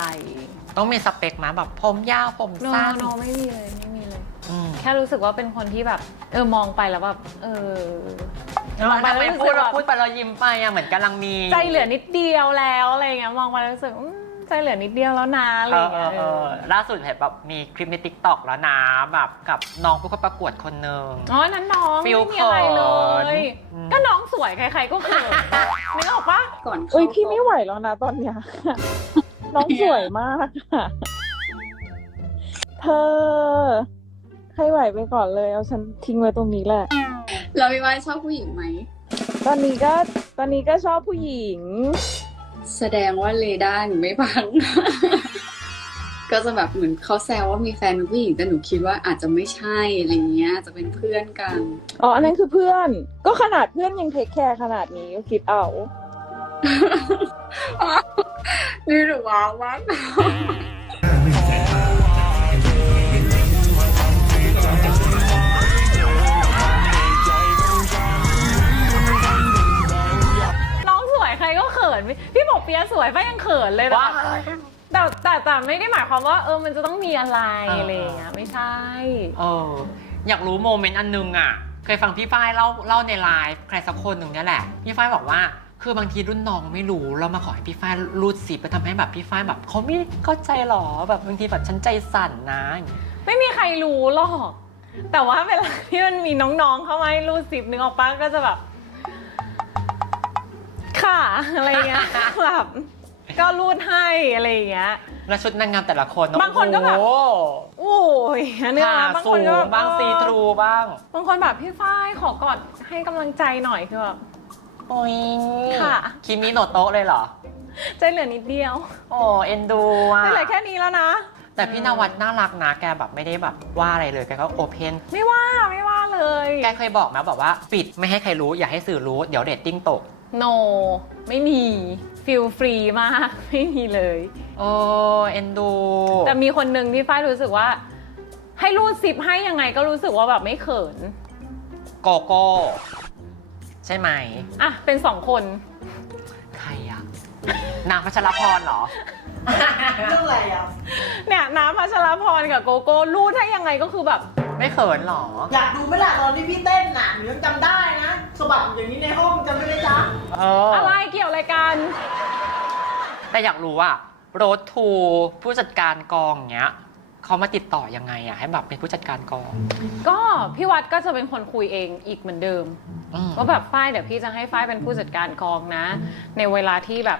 ต้องมีสเปคมาแบบผมยาวผม โน สั้น โนไม่มีเลย อืม แค่รู้สึกว่าเป็นคนที่แบบมองไปแล้วแบบมองไป ทำ แล้ว ไม รู้ พู สึ ด ก เรา แบบ พูดไปเรายิ้มไปอะเหมือนกำลังมี ใจเหลือนิดเดียวแล้วอะไรเงี้ยมองไปแล้วรู้สึกใจเหลือนิดเดียวแล้วนะอะไรเงี้ย ล่าสุดเห็นแบบมีคลิปใน TikTOk แล้วนะแบบกับน้องผู้เข้าประกวดคนหนึ่ง นั้นน้อง ฟิ ไม่ ล มีอะไรเลย เขิน ก็น้องสวยใครๆก็เขินนึกออกปะ ก่อน เอ้ยพี่ไม่ไหวแล้วนะตอนเนี้ย น้องสวยมากอะเธอใครไหวไปก่อนเลยเอาฉันทิ้งไว้ตรงนี้แหละ เราพี่ว่าชอบผู้หญิงไหม ตอนนี้ก็ชอบผู้หญิง แสดงว่าเรดาร์หนูไม่พัง ก็จะแบบเหมือนเขาแซวว่ามีแฟนเป็นผู้หญิงแต่หนูคิดว่าอาจจะไม่ใช่อะไรเงี้ยจะเป็นเพื่อนกัน อ๋ออันนั้นคือเพื่อน ก็ขนาดเพื่อนยังเทคแคร์ขนาดนี้ก็คิดเอา นี่หนูว้าวมาก น้องสวยใครก็เขิน พี่บอกเปียสวยป้ายังเขินเลยนะ ว้า แต่ไม่ได้หมายความว่ามันจะต้องมีอะไร อ่า อะไรอย่างเงี้ยไม่ใช่ อยากรู้โมเมนต์อันนึงอ่ะ เคยฟังพี่ฝ้ายเล่าในไลฟ์ใครสักคนหนึ่งเนี่ยแหละ พี่ฝ้ายบอกว่า คือบางทีรุ่นน้องไม่รู้เรามาขอให้พี่ฝ้ายรูดซิปไปทำให้แบบพี่ฝ้ายแบบเขาไม่เข้าใจหรอแบบบางทีแบบฉันใจสั่นนะอย่างเงี้ย ไม่มีใครรู้หรอก แต่ว่าเวลาที่มันมีน้องๆเข้ามาให้รูดซิปนึงออกป้าก็จะแบบ ค่ะอะไรเงี้ย แบบก็รูดให้อะไรอย่างเงี้ย แล้วชุดนางงามแต่ละคน บางคนก็แบบ โอ้โห โอ้ยเนื้อ ขา บาง สู คน ง ก็แบบ บางซีทรูบ้าง บางคนแบบพี่ฝ้ายขอกอดให้กำลังใจหน่อยคือแบบ โอ้ย ค่ะ คิมิโนโตะเลยเหรอ ใจเหลือนิดเดียว โอ้เอ็นดูอ่ะ ใจเหลือแค่นี้แล้วนะ แต่พี่นวัดน่ารักนะแกแบบไม่ได้แบบว่าอะไรเลยแกก็โอเพน ไม่ว่าเลย แกเคยบอกนะแบบว่าปิดไม่ให้ใครรู้อย่าให้สื่อรู้เดี๋ยวเรตติ้งตก no ไม่มีฟิลฟรีมาก ไม่มีเลย โอ้เอ็นดู แต่มีคนหนึ่งที่ฝ้ายรู้สึกว่า ให้รูดซิปให้ยังไงก็รู้สึกว่าแบบไม่เขิน โกโก้ใช่ไหม อ่ะเป็น2 คน ใครอะนางพัชรพรเหรอ เรื่องอะไรอ่ะ เนี่ยน้ำพัชรพรกับโกโก้รูดให้ยังไงก็คือแบบ ไม่เขินเหรอ อยากดูไหมล่ะตอนที่พี่เต้นน่ะหนูยังจำได้นะสะบัดอย่างนี้ในห้องจำได้ไหมจ๊ะ อะไรเกี่ยวอะไรกัน แต่อยากรู้ว่าโรดทูผู้จัดการกองเงี้ยเขามาติดต่อยังไงอะให้แบบเป็นผู้จัดการกอง ก็พี่วัดก็จะเป็นคนคุยเองอีกเหมือนเดิม ก็แบบฝ้ายเดี๋ยวพี่จะให้ฝ้ายเป็นผู้จัดการกองนะ ในเวลาที่แบบ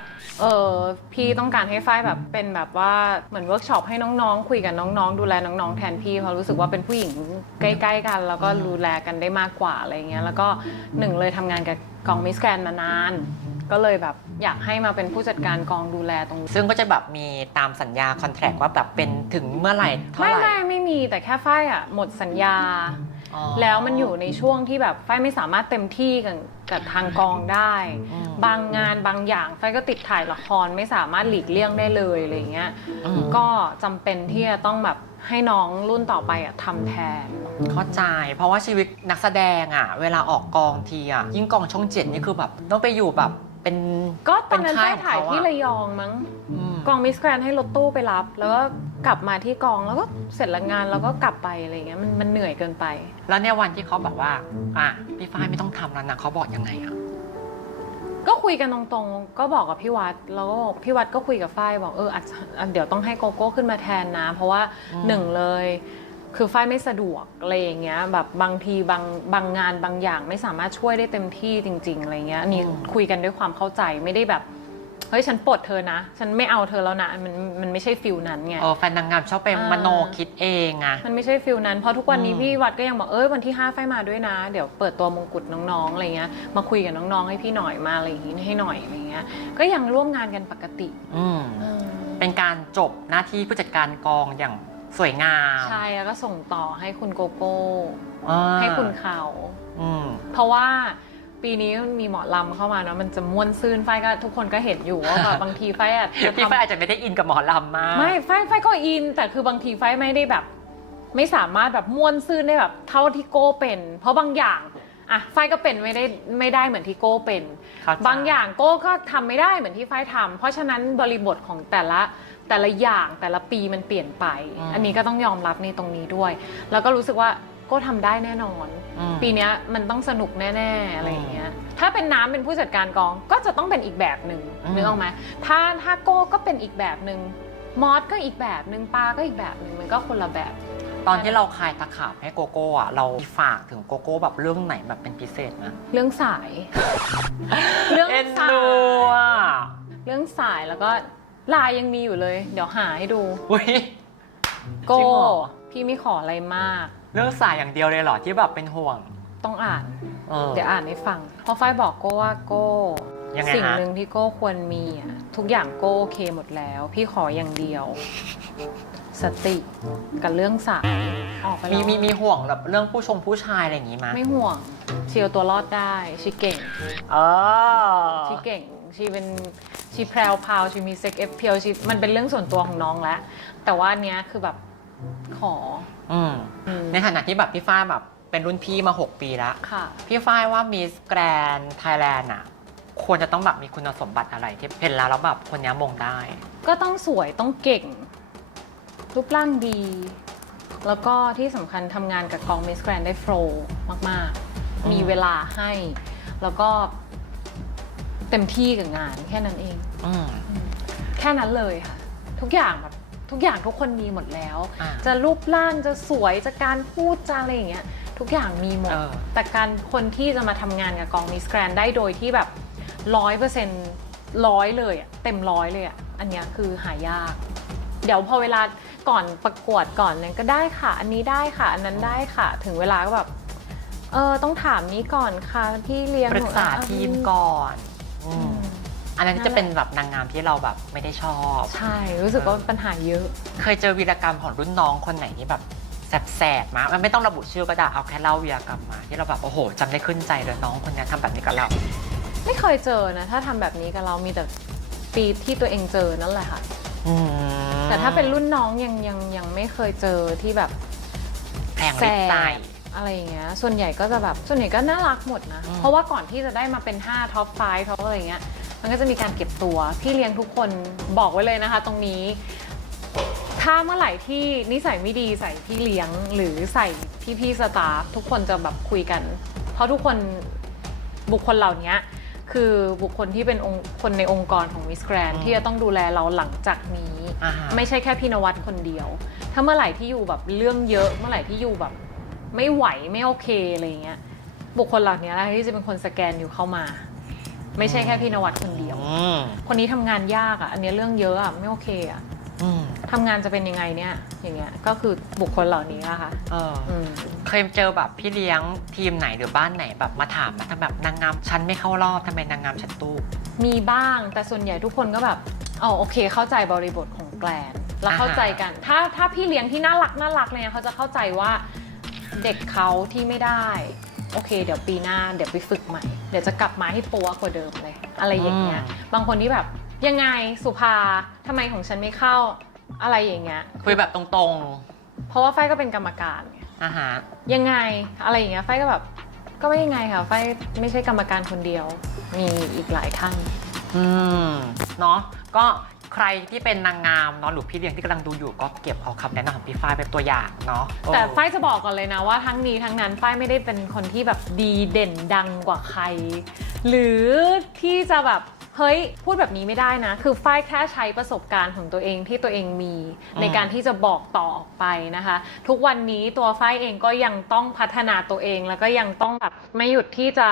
พี่ต้องการให้ฝ้ายแบบเป็นแบบว่าเหมือนเวิร์กช็อปให้น้องๆคุยกับน้องๆดูแลน้องๆแทนพี่เพราะรู้สึกว่าเป็นผู้หญิงใกล้ๆกัน แล้วก็ดูแลกันได้มากกว่าอะไรเงี้ยแล้วก็หนึ่งเลยทำงานกับกองมิสแกรนด์มานาน ก็เลยแบบอยากให้มาเป็นผู้จัดการกองดูแลตรงนี้ ซึ่งก็จะแบบมีตามสัญญาคอนแทรคว่าแบบเป็นถึงเมื่อไหร่เท่าไหร่ ไม่มีแต่แค่ฝ้ายหมดสัญญา แล้วมันอยู่ในช่วงที่แบบฝ้ายไม่สามารถเต็มที่กับทางกองได้ บางงานบางอย่างฝ้ายก็ติดถ่ายละครไม่สามารถหลีกเลี่ยงได้เลยอะไรเงี้ยก็จำเป็นที่จะต้องแบบให้น้องรุ่นต่อไปทำแทน เข้าใจเพราะว่าชีวิตนักแสดงเวลาออกกองทียิ่งกองช่อง7นี่คือแบบต้องไปอยู่แบบเป็น ก็ตอนนั้น เป็ ฝ้าย ของ ถ่าย เข ที่ระยองมั้ง อืม กองมิสแกรนให้รถตู้ไปรับ แล้วก็กลับมาที่กองแล้วก็เสร็จละงานแล้วก็กลับไปอะไรเงี้ยมันเหนื่อยเกินไป แล้วเนี่ยวันที่เขาแบบว่าพี่ฝ้ายไม่ต้องทำแล้วนะเขาบอกยังไงอะ ก็คุยกันตรงๆ ก็บอกกับพี่วัดแล้วก็พี่วัดก็คุยกับฝ้ายบอกอาจจะเดี๋ยวต้องให้โกโก้ขึ้นมาแทนนะ เพราะว่าหนึ่งเลยคือฝ้ายไม่สะดวกอะไรอย่างเงี้ยแบบบางทีบางงานบางอย่างไม่สามารถช่วยได้เต็มที่จริงๆอะไรเงี้ยอันนี้คุยกันด้วยความเข้าใจไม่ได้แบบเฮ้ยฉันปลดเธอนะฉันไม่เอาเธอแล้วนะมันไม่ใช่ฟิลนั้นไง แฟนนางงามชอบไปมโนคิดเองอะ มันไม่ใช่ฟิลนั้นเพราะทุกวันนี้พี่วัดก็ยังบอกวันที่5ฝ้ายมาด้วยนะเดี๋ยวเปิดตัวมงกุฎน้องๆอะไรเงี้ยมาคุยกับน้องๆให้พี่หน่อยมาอะไรอย่างงี้ให้หน่อยอะไรเงี้ยก็ยังร่วมงานกันปกติ เป็นการจบหน้าที่ผู้จัดการกองอย่างสวยงาม ใช่แล้วก็ส่งต่อให้คุณโกโก้ อ่า ให้คุณเขาเพราะว่าปีนี้มันมีหมอลำเข้ามาเนาะมันจะม่วนซื่นฝ้ายก็ทุกคนก็เห็นอยู่ว่าแบบบางทีฝ้ายพี่ฝ้ายอาจจะไม่ได้อินกับหมอลำมาก ไม่ฝ้ายก็อินแต่คือบางทีฝ้ายไม่ได้แบบไม่สามารถแบบม่วนซื่นได้แบบเท่าที่โก้เป็น เพราะบางอย่างฝ้ายก็เป็นไม่ได้เหมือนที่โก้เป็น บางอย่างโก้ก็ทำไม่ได้เหมือนที่ฝ้ายทำเพราะฉะนั้นบริบทของแต่ละอย่างแต่ละปีมันเปลี่ยนไป อันนี้ก็ต้องยอมรับในตรงนี้ด้วย แล้วก็รู้สึกว่าโก้ทำได้แน่นอน ปีนี้มันต้องสนุกแน่ๆอะไรอย่างเงี้ยถ้าเป็นน้ำเป็นผู้จัดการกองก็จะต้องเป็นอีกแบบหนึ่งนึกออกไหมถ้าโก้ก็เป็นอีกแบบหนึ่งมอสก็อีกแบบหนึ่งปาก็อีกแบบหนึ่งมันก็คนละแบบ ตอนที่เราคลายตะขาบให้โกโก้เราฝากถึงโกโก้แบบเรื่องไหนแบบเป็นพิเศษนะ เรื่องสาย เรื่อง เอ็น สา ดู ยเรื่องสายแล้วก็ลายยังมีอยู่เลย เดี๋ยวหาให้ดู อุ๊ย โก้ จริงเหรอ พี่ไม่ขออะไรมาก เรื่องสายอย่างเดียวเลยเหรอที่แบบเป็นห่วง ต้องอ่าน เ เดี๋ยวอ่านให้ฟังเพราะฝ้ายบอกโก้ว่าโก้ ยังไงฮะ สิ่งหนึ่งที่โก้ควรมีทุกอย่างโก้โอเคหมดแล้ว พี่ขออย่างเดียว สติกับเรื่องสายออกไปแล้ว มีห่วงแบบเรื่องผู้ชายอะไรอย่างงี้มั้ย ไม่ห่วงชีเอาตัวรอดได้ชีเก่ง เออ ชีเก่งชีแพรวพราวชีมีเซ็กเอฟเพียวชีมันเป็นเรื่องส่วนตัวของน้องแล้วแต่ว่าอันเนี้ยคือแบบขอ ในฐานะที่แบบพี่ฝ้ายแบบเป็นรุ่นพี่มา 6 ปีแล้ว ค่ะ พี่ฝ้ายว่ามิสแกรนด์ไทยแลนด์อ่ะควรจะต้องแบบมีคุณสมบัติอะไรที่เห็นแล้วแบบคนนี้มงได้ ก็ต้องสวยต้องเก่ง รูปร่างดี แล้วก็ที่สำคัญทำงานกับกอง Miss Grand ได้โฟล์มาก ๆ มีเวลาให้ แล้วก็เต็มที่กับงานแค่นั้นเอง แค่นั้นเลยค่ะ ทุกอย่างแบบทุกอย่างทุกคนมีหมดแล้ว จะรูปร่างจะสวยจะการพูดจะอะไรอย่างเงี้ยทุกอย่างมีหมด แต่การคนที่จะมาทำงานกับกอง Miss Grand ได้โดยที่แบบ100%เลยอะเต็ม100เลยอะอันเนี้ยคือหายาก เดี๋ยวพอเวลาก่อนประกวดก่อนเนี่ยก็ได้ค่ะ อันนี้ได้ค่ะ อันนั้นได้ค่ะ ถึงเวลาก็แบบต้องถามนี้ก่อนค่ะพี่เลี้ยง ปรึกษาทีมก่อนอันนั้นจะเป็นแบบนางงามที่เราแบบไม่ได้ชอบ ใช่ รู้สึกว่าปัญหาเยอะ เคยเจอวีรกรรมของรุ่นน้องคนไหนที่แบบแสบๆมามันไม่ต้องระบุชื่อก็ได้เอาแค่เล่าวีรกรรมมาที่เราแบบโอ้โหจำได้ขึ้นใจเลยน้องคนนี้ทำแบบนี้กับเรา ไม่เคยเจอนะถ้าทำแบบนี้กับเรามีแต่ปีที่ตัวเองเจอนั่นแหละค่ะแต่ถ้าเป็นรุ่นน้องยังไม่เคยเจอที่แบบ แพงลิบใส่ อะไรอย่างเงี้ยส่วนใหญ่ก็จะแบบส่วนใหญ่ก็น่ารักหมดนะเพราะว่าก่อนที่จะได้มาเป็น5ท็อป5ท็อปอะไรเงี้ยมันก็จะมีการเก็บตัวพี่เลี้ยงทุกคนบอกไว้เลยนะคะตรงนี้ถ้าเมื่อไหร่ที่นิสัยไม่ดีใส่พี่เลี้ยงหรือใส่พี่สตาฟทุกคนจะแบบคุยกันเพราะทุกคนบุคคลเหล่านี้คือบุคคลที่เป็นคนในองค์กรของ Miss Grand ที่จะต้องดูแลเราหลังจากนี้ไม่ใช่แค่พี่นวัดคนเดียวถ้าเมื่อไหร่ที่อยู่แบบเรื่องเยอะเมื่อไหร่ที่อยู่แบบไม่ไหวไม่โอเคอะไรเงี้ยบุคคลเหล่านี้แหละที่จะเป็นคนสแกนอยู่เข้ามาไม่ใช่แค่พี่นวัดคนเดียวคนนี้ทำงานยากอ่ะอันนี้เรื่องเยอะอ่ะไม่โอเคอ่ะทำงานจะเป็นยังไงเนี่ยอย่างเงี้ยก็คือบุคคลเหล่านี้อะค่ะเคยเจอแบบพี่เลี้ยงทีมไหนหรือบ้านไหนแบบมาถามมาทำแบบนางงามฉันไม่เข้ารอบทำไมนางงามฉันตู้มีบ้างแต่ส่วนใหญ่ทุกคนก็แบบโอเคเข้าใจบริบทของแกรนแล้วเข้าใจกันถ้าพี่เลี้ยงที่น่ารักเนี่ยเขาจะเข้าใจว่าเด็กเขาที่ไม่ได้โอเคเดี๋ยวปีหน้าเดี๋ยวไปฝึกใหม่เดี๋ยวจะกลับมาให้ปัวกว่าเดิมเลยอะไรอย่างเงี้ยบางคนที่แบบยังไงสุภาทำไมของฉันไม่เข้าอะไรอย่างเงี้ยคุยแบบตรงๆเพราะว่าไฟก็เป็นกรรมการไงยังไงอะไรอย่างเงี้ยไฟก็แบบก็ไม่ยังไงค่ะไฟไม่ใช่กรรมการคนเดียวมีอีกหลายท่านเนาะก็ใครที่เป็นนางงามเนาะหรือพี่เลี้ยงที่กำลังดูอยู่ก็เก็บเอาคำแนะนำของพี่ฝ้ายเป็นตัวอย่างเนาะแต่ฝ้ายจะบอกก่อนเลยนะว่าทั้งนี้ทั้งนั้นฝ้ายไม่ได้เป็นคนที่แบบดีเด่นดังกว่าใครหรือที่จะแบบเฮ้ยพูดแบบนี้ไม่ได้นะคือฝ้ายแค่ใช้ประสบการณ์ของตัวเองที่ตัวเองมีในการที่จะบอกต่อออกไปนะคะทุกวันนี้ตัวฝ้ายเองก็ยังต้องพัฒนาตัวเองแล้วก็ยังต้องแบบไม่หยุดที่จะ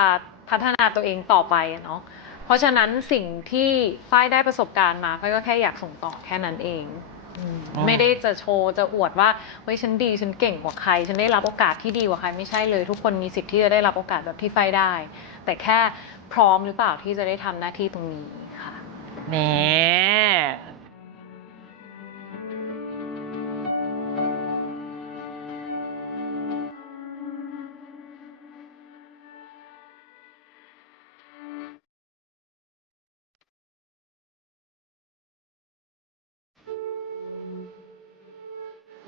พัฒนาตัวเองต่อไปเนาะเพราะฉะนั้นสิ่งที่ฝ้ายได้ประสบการณ์มาฝ้ายก็แค่อยากส่งต่อแค่นั้นเองไม่ได้จะโชว์จะอวดว่าเฮ้ยฉันดีฉันเก่งกว่าใครฉันได้รับโอกาสที่ดีกว่าใครไม่ใช่เลยทุกคนมีสิทธิ์ที่จะได้รับโอกาสแบบที่ฝ้ายได้แต่แค่พร้อมหรือเปล่าที่จะได้ทำหน้าที่ตรงนี้ค่ะ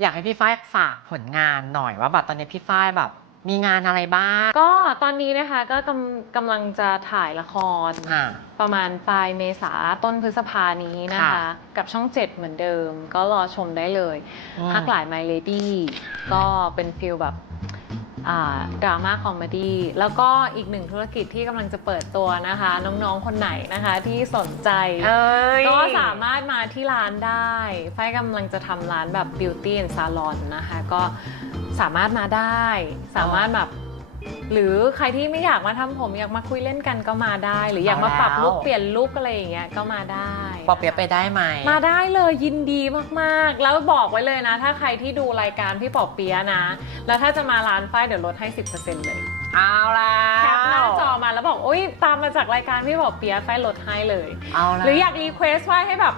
อยากให้พี่ฝ้ายฝากผลงานหน่อยว่าแบบตอนนี้พี่ฝ้ายแบบมีงานอะไรบ้างก็ตอนนี้นะคะก็กำลังจะถ่ายละครประมาณปลายเมษาต้นพฤษภานี้นะคะกับช่อง7เหมือนเดิมก็รอชมได้เลยฮักหลาย My Lady ก็เป็นฟีลแบบดราม่าคอมเมดี้แล้วก็อีกหนึ่งธุรกิจที่กำลังจะเปิดตัวนะคะน้องๆคนไหนนะคะที่สนใจก็สามารถมาที่ร้านได้ฝ้ายกำลังจะทำร้านแบบ Beauty and Salon นะคะก็สามารถมาได้สามารถแบบหรือใครที่ไม่อยากมาทำผมอยากมาคุยเล่นกันก็มาได้หรืออยากมาปรับลุคเปลี่ยนลุคอะไรอย่างเงี้ยก็มาได้ปอเปี๊ยะไปได้ไหมมาได้เลยยินดีมากๆแล้วบอกไว้เลยนะถ้าใครที่ดูรายการพี่ปอเปี๊ยะนะแล้วถ้าจะมาร้านฝ้ายเดี๋ยวลดให้ 10% เลยเอาแล้วแคปหน้าจอมาแล้วบอกโอ๊ยตามมาจากรายการพี่ปอเปี๊ยะฝ้ายลดให้เลยเอาแล้วหรืออยากรีเควสต์ว่าให้แบบ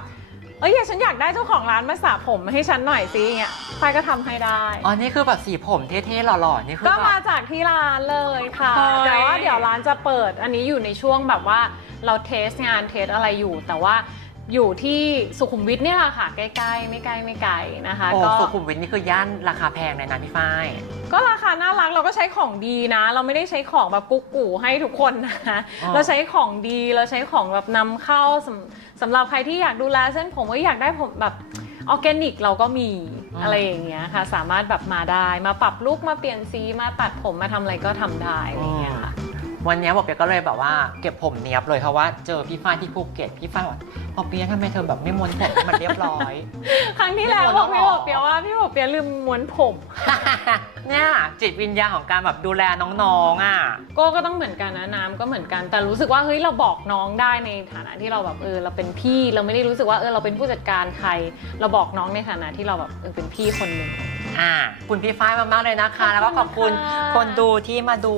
ฉันอยากได้เจ้าของร้านมาสระผมให้ฉันหน่อยสิเงี้ยฝ้ายก็ทำให้ได้ อ๋อ นี่คือแบบสีผมเท่ๆหล่อๆ นี่คือ ก็ แบบ มาจากที่ร้านเลยค่ะ เฮ้ย แต่ว่าเดี๋ยวร้านจะเปิด อันนี้อยู่ในช่วงแบบว่าเราเทสงานเทสอะไรอยู่ แต่ว่าอยู่ที่สุขุมวิทเนี่ยแหละค่ะ ใกล้ๆ ไม่ไกลนะคะ โอ้ ก็ สุขุมวิทนี่คือย่านราคาแพงเลยนะพี่ฝ้าย ก็ราคาน่ารักเราก็ใช้ของดีนะ เราไม่ได้ใช้ของแบบกุ๊กกูให้ทุกคนนะ อ๋อ เราใช้ของดีเราใช้ของแบบนำเข้าสำหรับใครที่อยากดูแลเส้นผมว่าอยากได้ผมแบบออร์แกนิกเราก็มีอะไรอย่างเงี้ยค่ะ สามารถแบบมาได้มาปรับลุคมาเปลี่ยนสีมาตัดผมมาทำอะไรก็ทำได้อะไรอย่างเงี้ยค่ะ วันนี้บอกเปียก็เลยแบบว่าเก็บผมเนียบเลยเพราะว่าเจอพี่ฝ้ายที่ภูเก็ตพี่ฝ้ายบอกบอกเปียทำไมเธอแบบไม่ม้วนผมให้มันเรียบร้อย ครั้งที่แล้วบอกพี่บอกเปียว่าพี่บอกเปียลืมม้วนผม เนี่ยจิตวิญญาณของการแบบดูแลน้องๆอ่ะ ก็ต้องเหมือนกันนะน้ำก็เหมือนกันแต่รู้สึกว่าเฮ้ยเราบอกน้องได้ในฐานะที่เราแบบเราเป็นพี่เราไม่ได้รู้สึกว่าเราเป็นผู้จัดการใคร เราบอกน้องในฐานะที่เราแบบเป็นพี่คนหนึ่ง คุณพี่ฝ้ายมากๆเลยนะคะ แล้วก็ขอบคุณ ขอบคุณค่ะ คนดูที่มาดู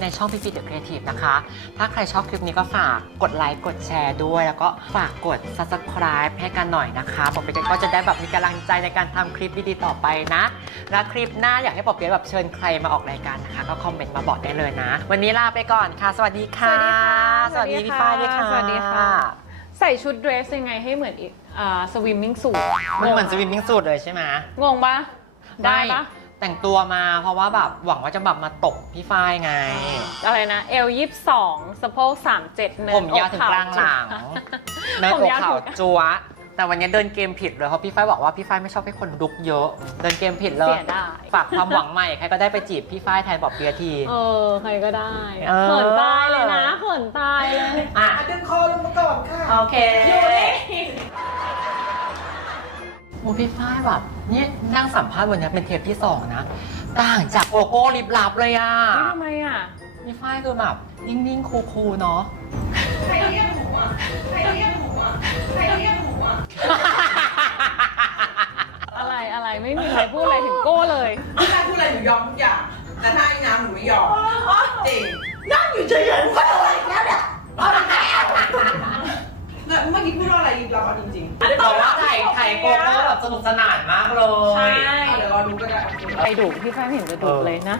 ในช่องพี่ฟีเดอะครีเอทีฟนะคะ ถ้าใครชอบคลิปนี้ก็ฝากกดไลค์กดแชร์ด้วย แล้วก็ฝากกด subscribe ให้กันหน่อยนะคะบอกเปียก็จะได้แบบมีกำลังใจในการทำคลิปดีๆต่อไปนะ และคลิปหน้าอยากให้ปอเปี๊ยะแบบเชิญใครมาออกรายการนะคะ ก็คอมเมนต์มาบอกได้เลยนะ วันนี้ลาไปก่อนค่ะ สวัสดีค่ะ สวัสดีพี่ฝ้ายด้วยค่ะ สวัสดีค่ะ ใส่ชุดเดรสยังไงให้เหมือนสวิมมิ่งสูท มันเหมือนสวิมมิ่งสูทเลยใช่ไหไหม งงปะได้ปะ แต่งตัวมาเพราะว่าแบบหวังว่าจะแบบมาตกพี่ฝ้ายไง อะไรนะเอล22สะโพก37เนิน ผมยาวถึงกลางหลัง เนิน ผม อก ยาว ขาว ถึง จัวแต่วันนี้เดินเกมผิดเลยเพราะพี่ฝ้ายบอกว่าพี่ฝ้ายไม่ชอบให้คนลุกเยอะ เดินเกมผิดเลย เสียดาย ฝากความหวังใหม่ใครก็ได้ไปจีบพี่ฝ้ายแทนบอกเปียที ใครก็ได้ เออ เขินตายเลยนะเขินตายเลย อ่ะ ดึงคอลงมาก่อนค่ะ โอเคโอ้พี่ฝ้ายแบบนี่นั่งสัมภาษณ์วันนี้เป็นเทปที่ 2 นะ ต่างจากโกโก้ลิบลับเลยอ่ะ นี่ทำไมอ่ะ พี่ฝ้ายคือแบบนิ่งๆคูลๆเนาะ ใครเรียกหมูอ่ะ ใครเรียกหมูอ่ะ ใครเรียกหมูอ่ะ อะไรไม่มีใครพูดอะไรถึงโก้เลย พี่นายพูดอะไรหนูยอมทุกอย่าง แต่ถ้าไอ้น้ำหนูไม่ยอมจริงนั่งอยู่เฉยๆมันก็อะไรอีกแล้วเนี่ยเอาไปแล้วเนี่ยเมื่อกี้พูดว่าอะไรอีกเราเอาจริงๆ บอกว่าไข่โกโก้แบบสนุกสนานมากเลย ใช่ เดี๋ยวรอดูก็ได้ ไปดุพี่ฟ้าเห็นจะดุเลยนะ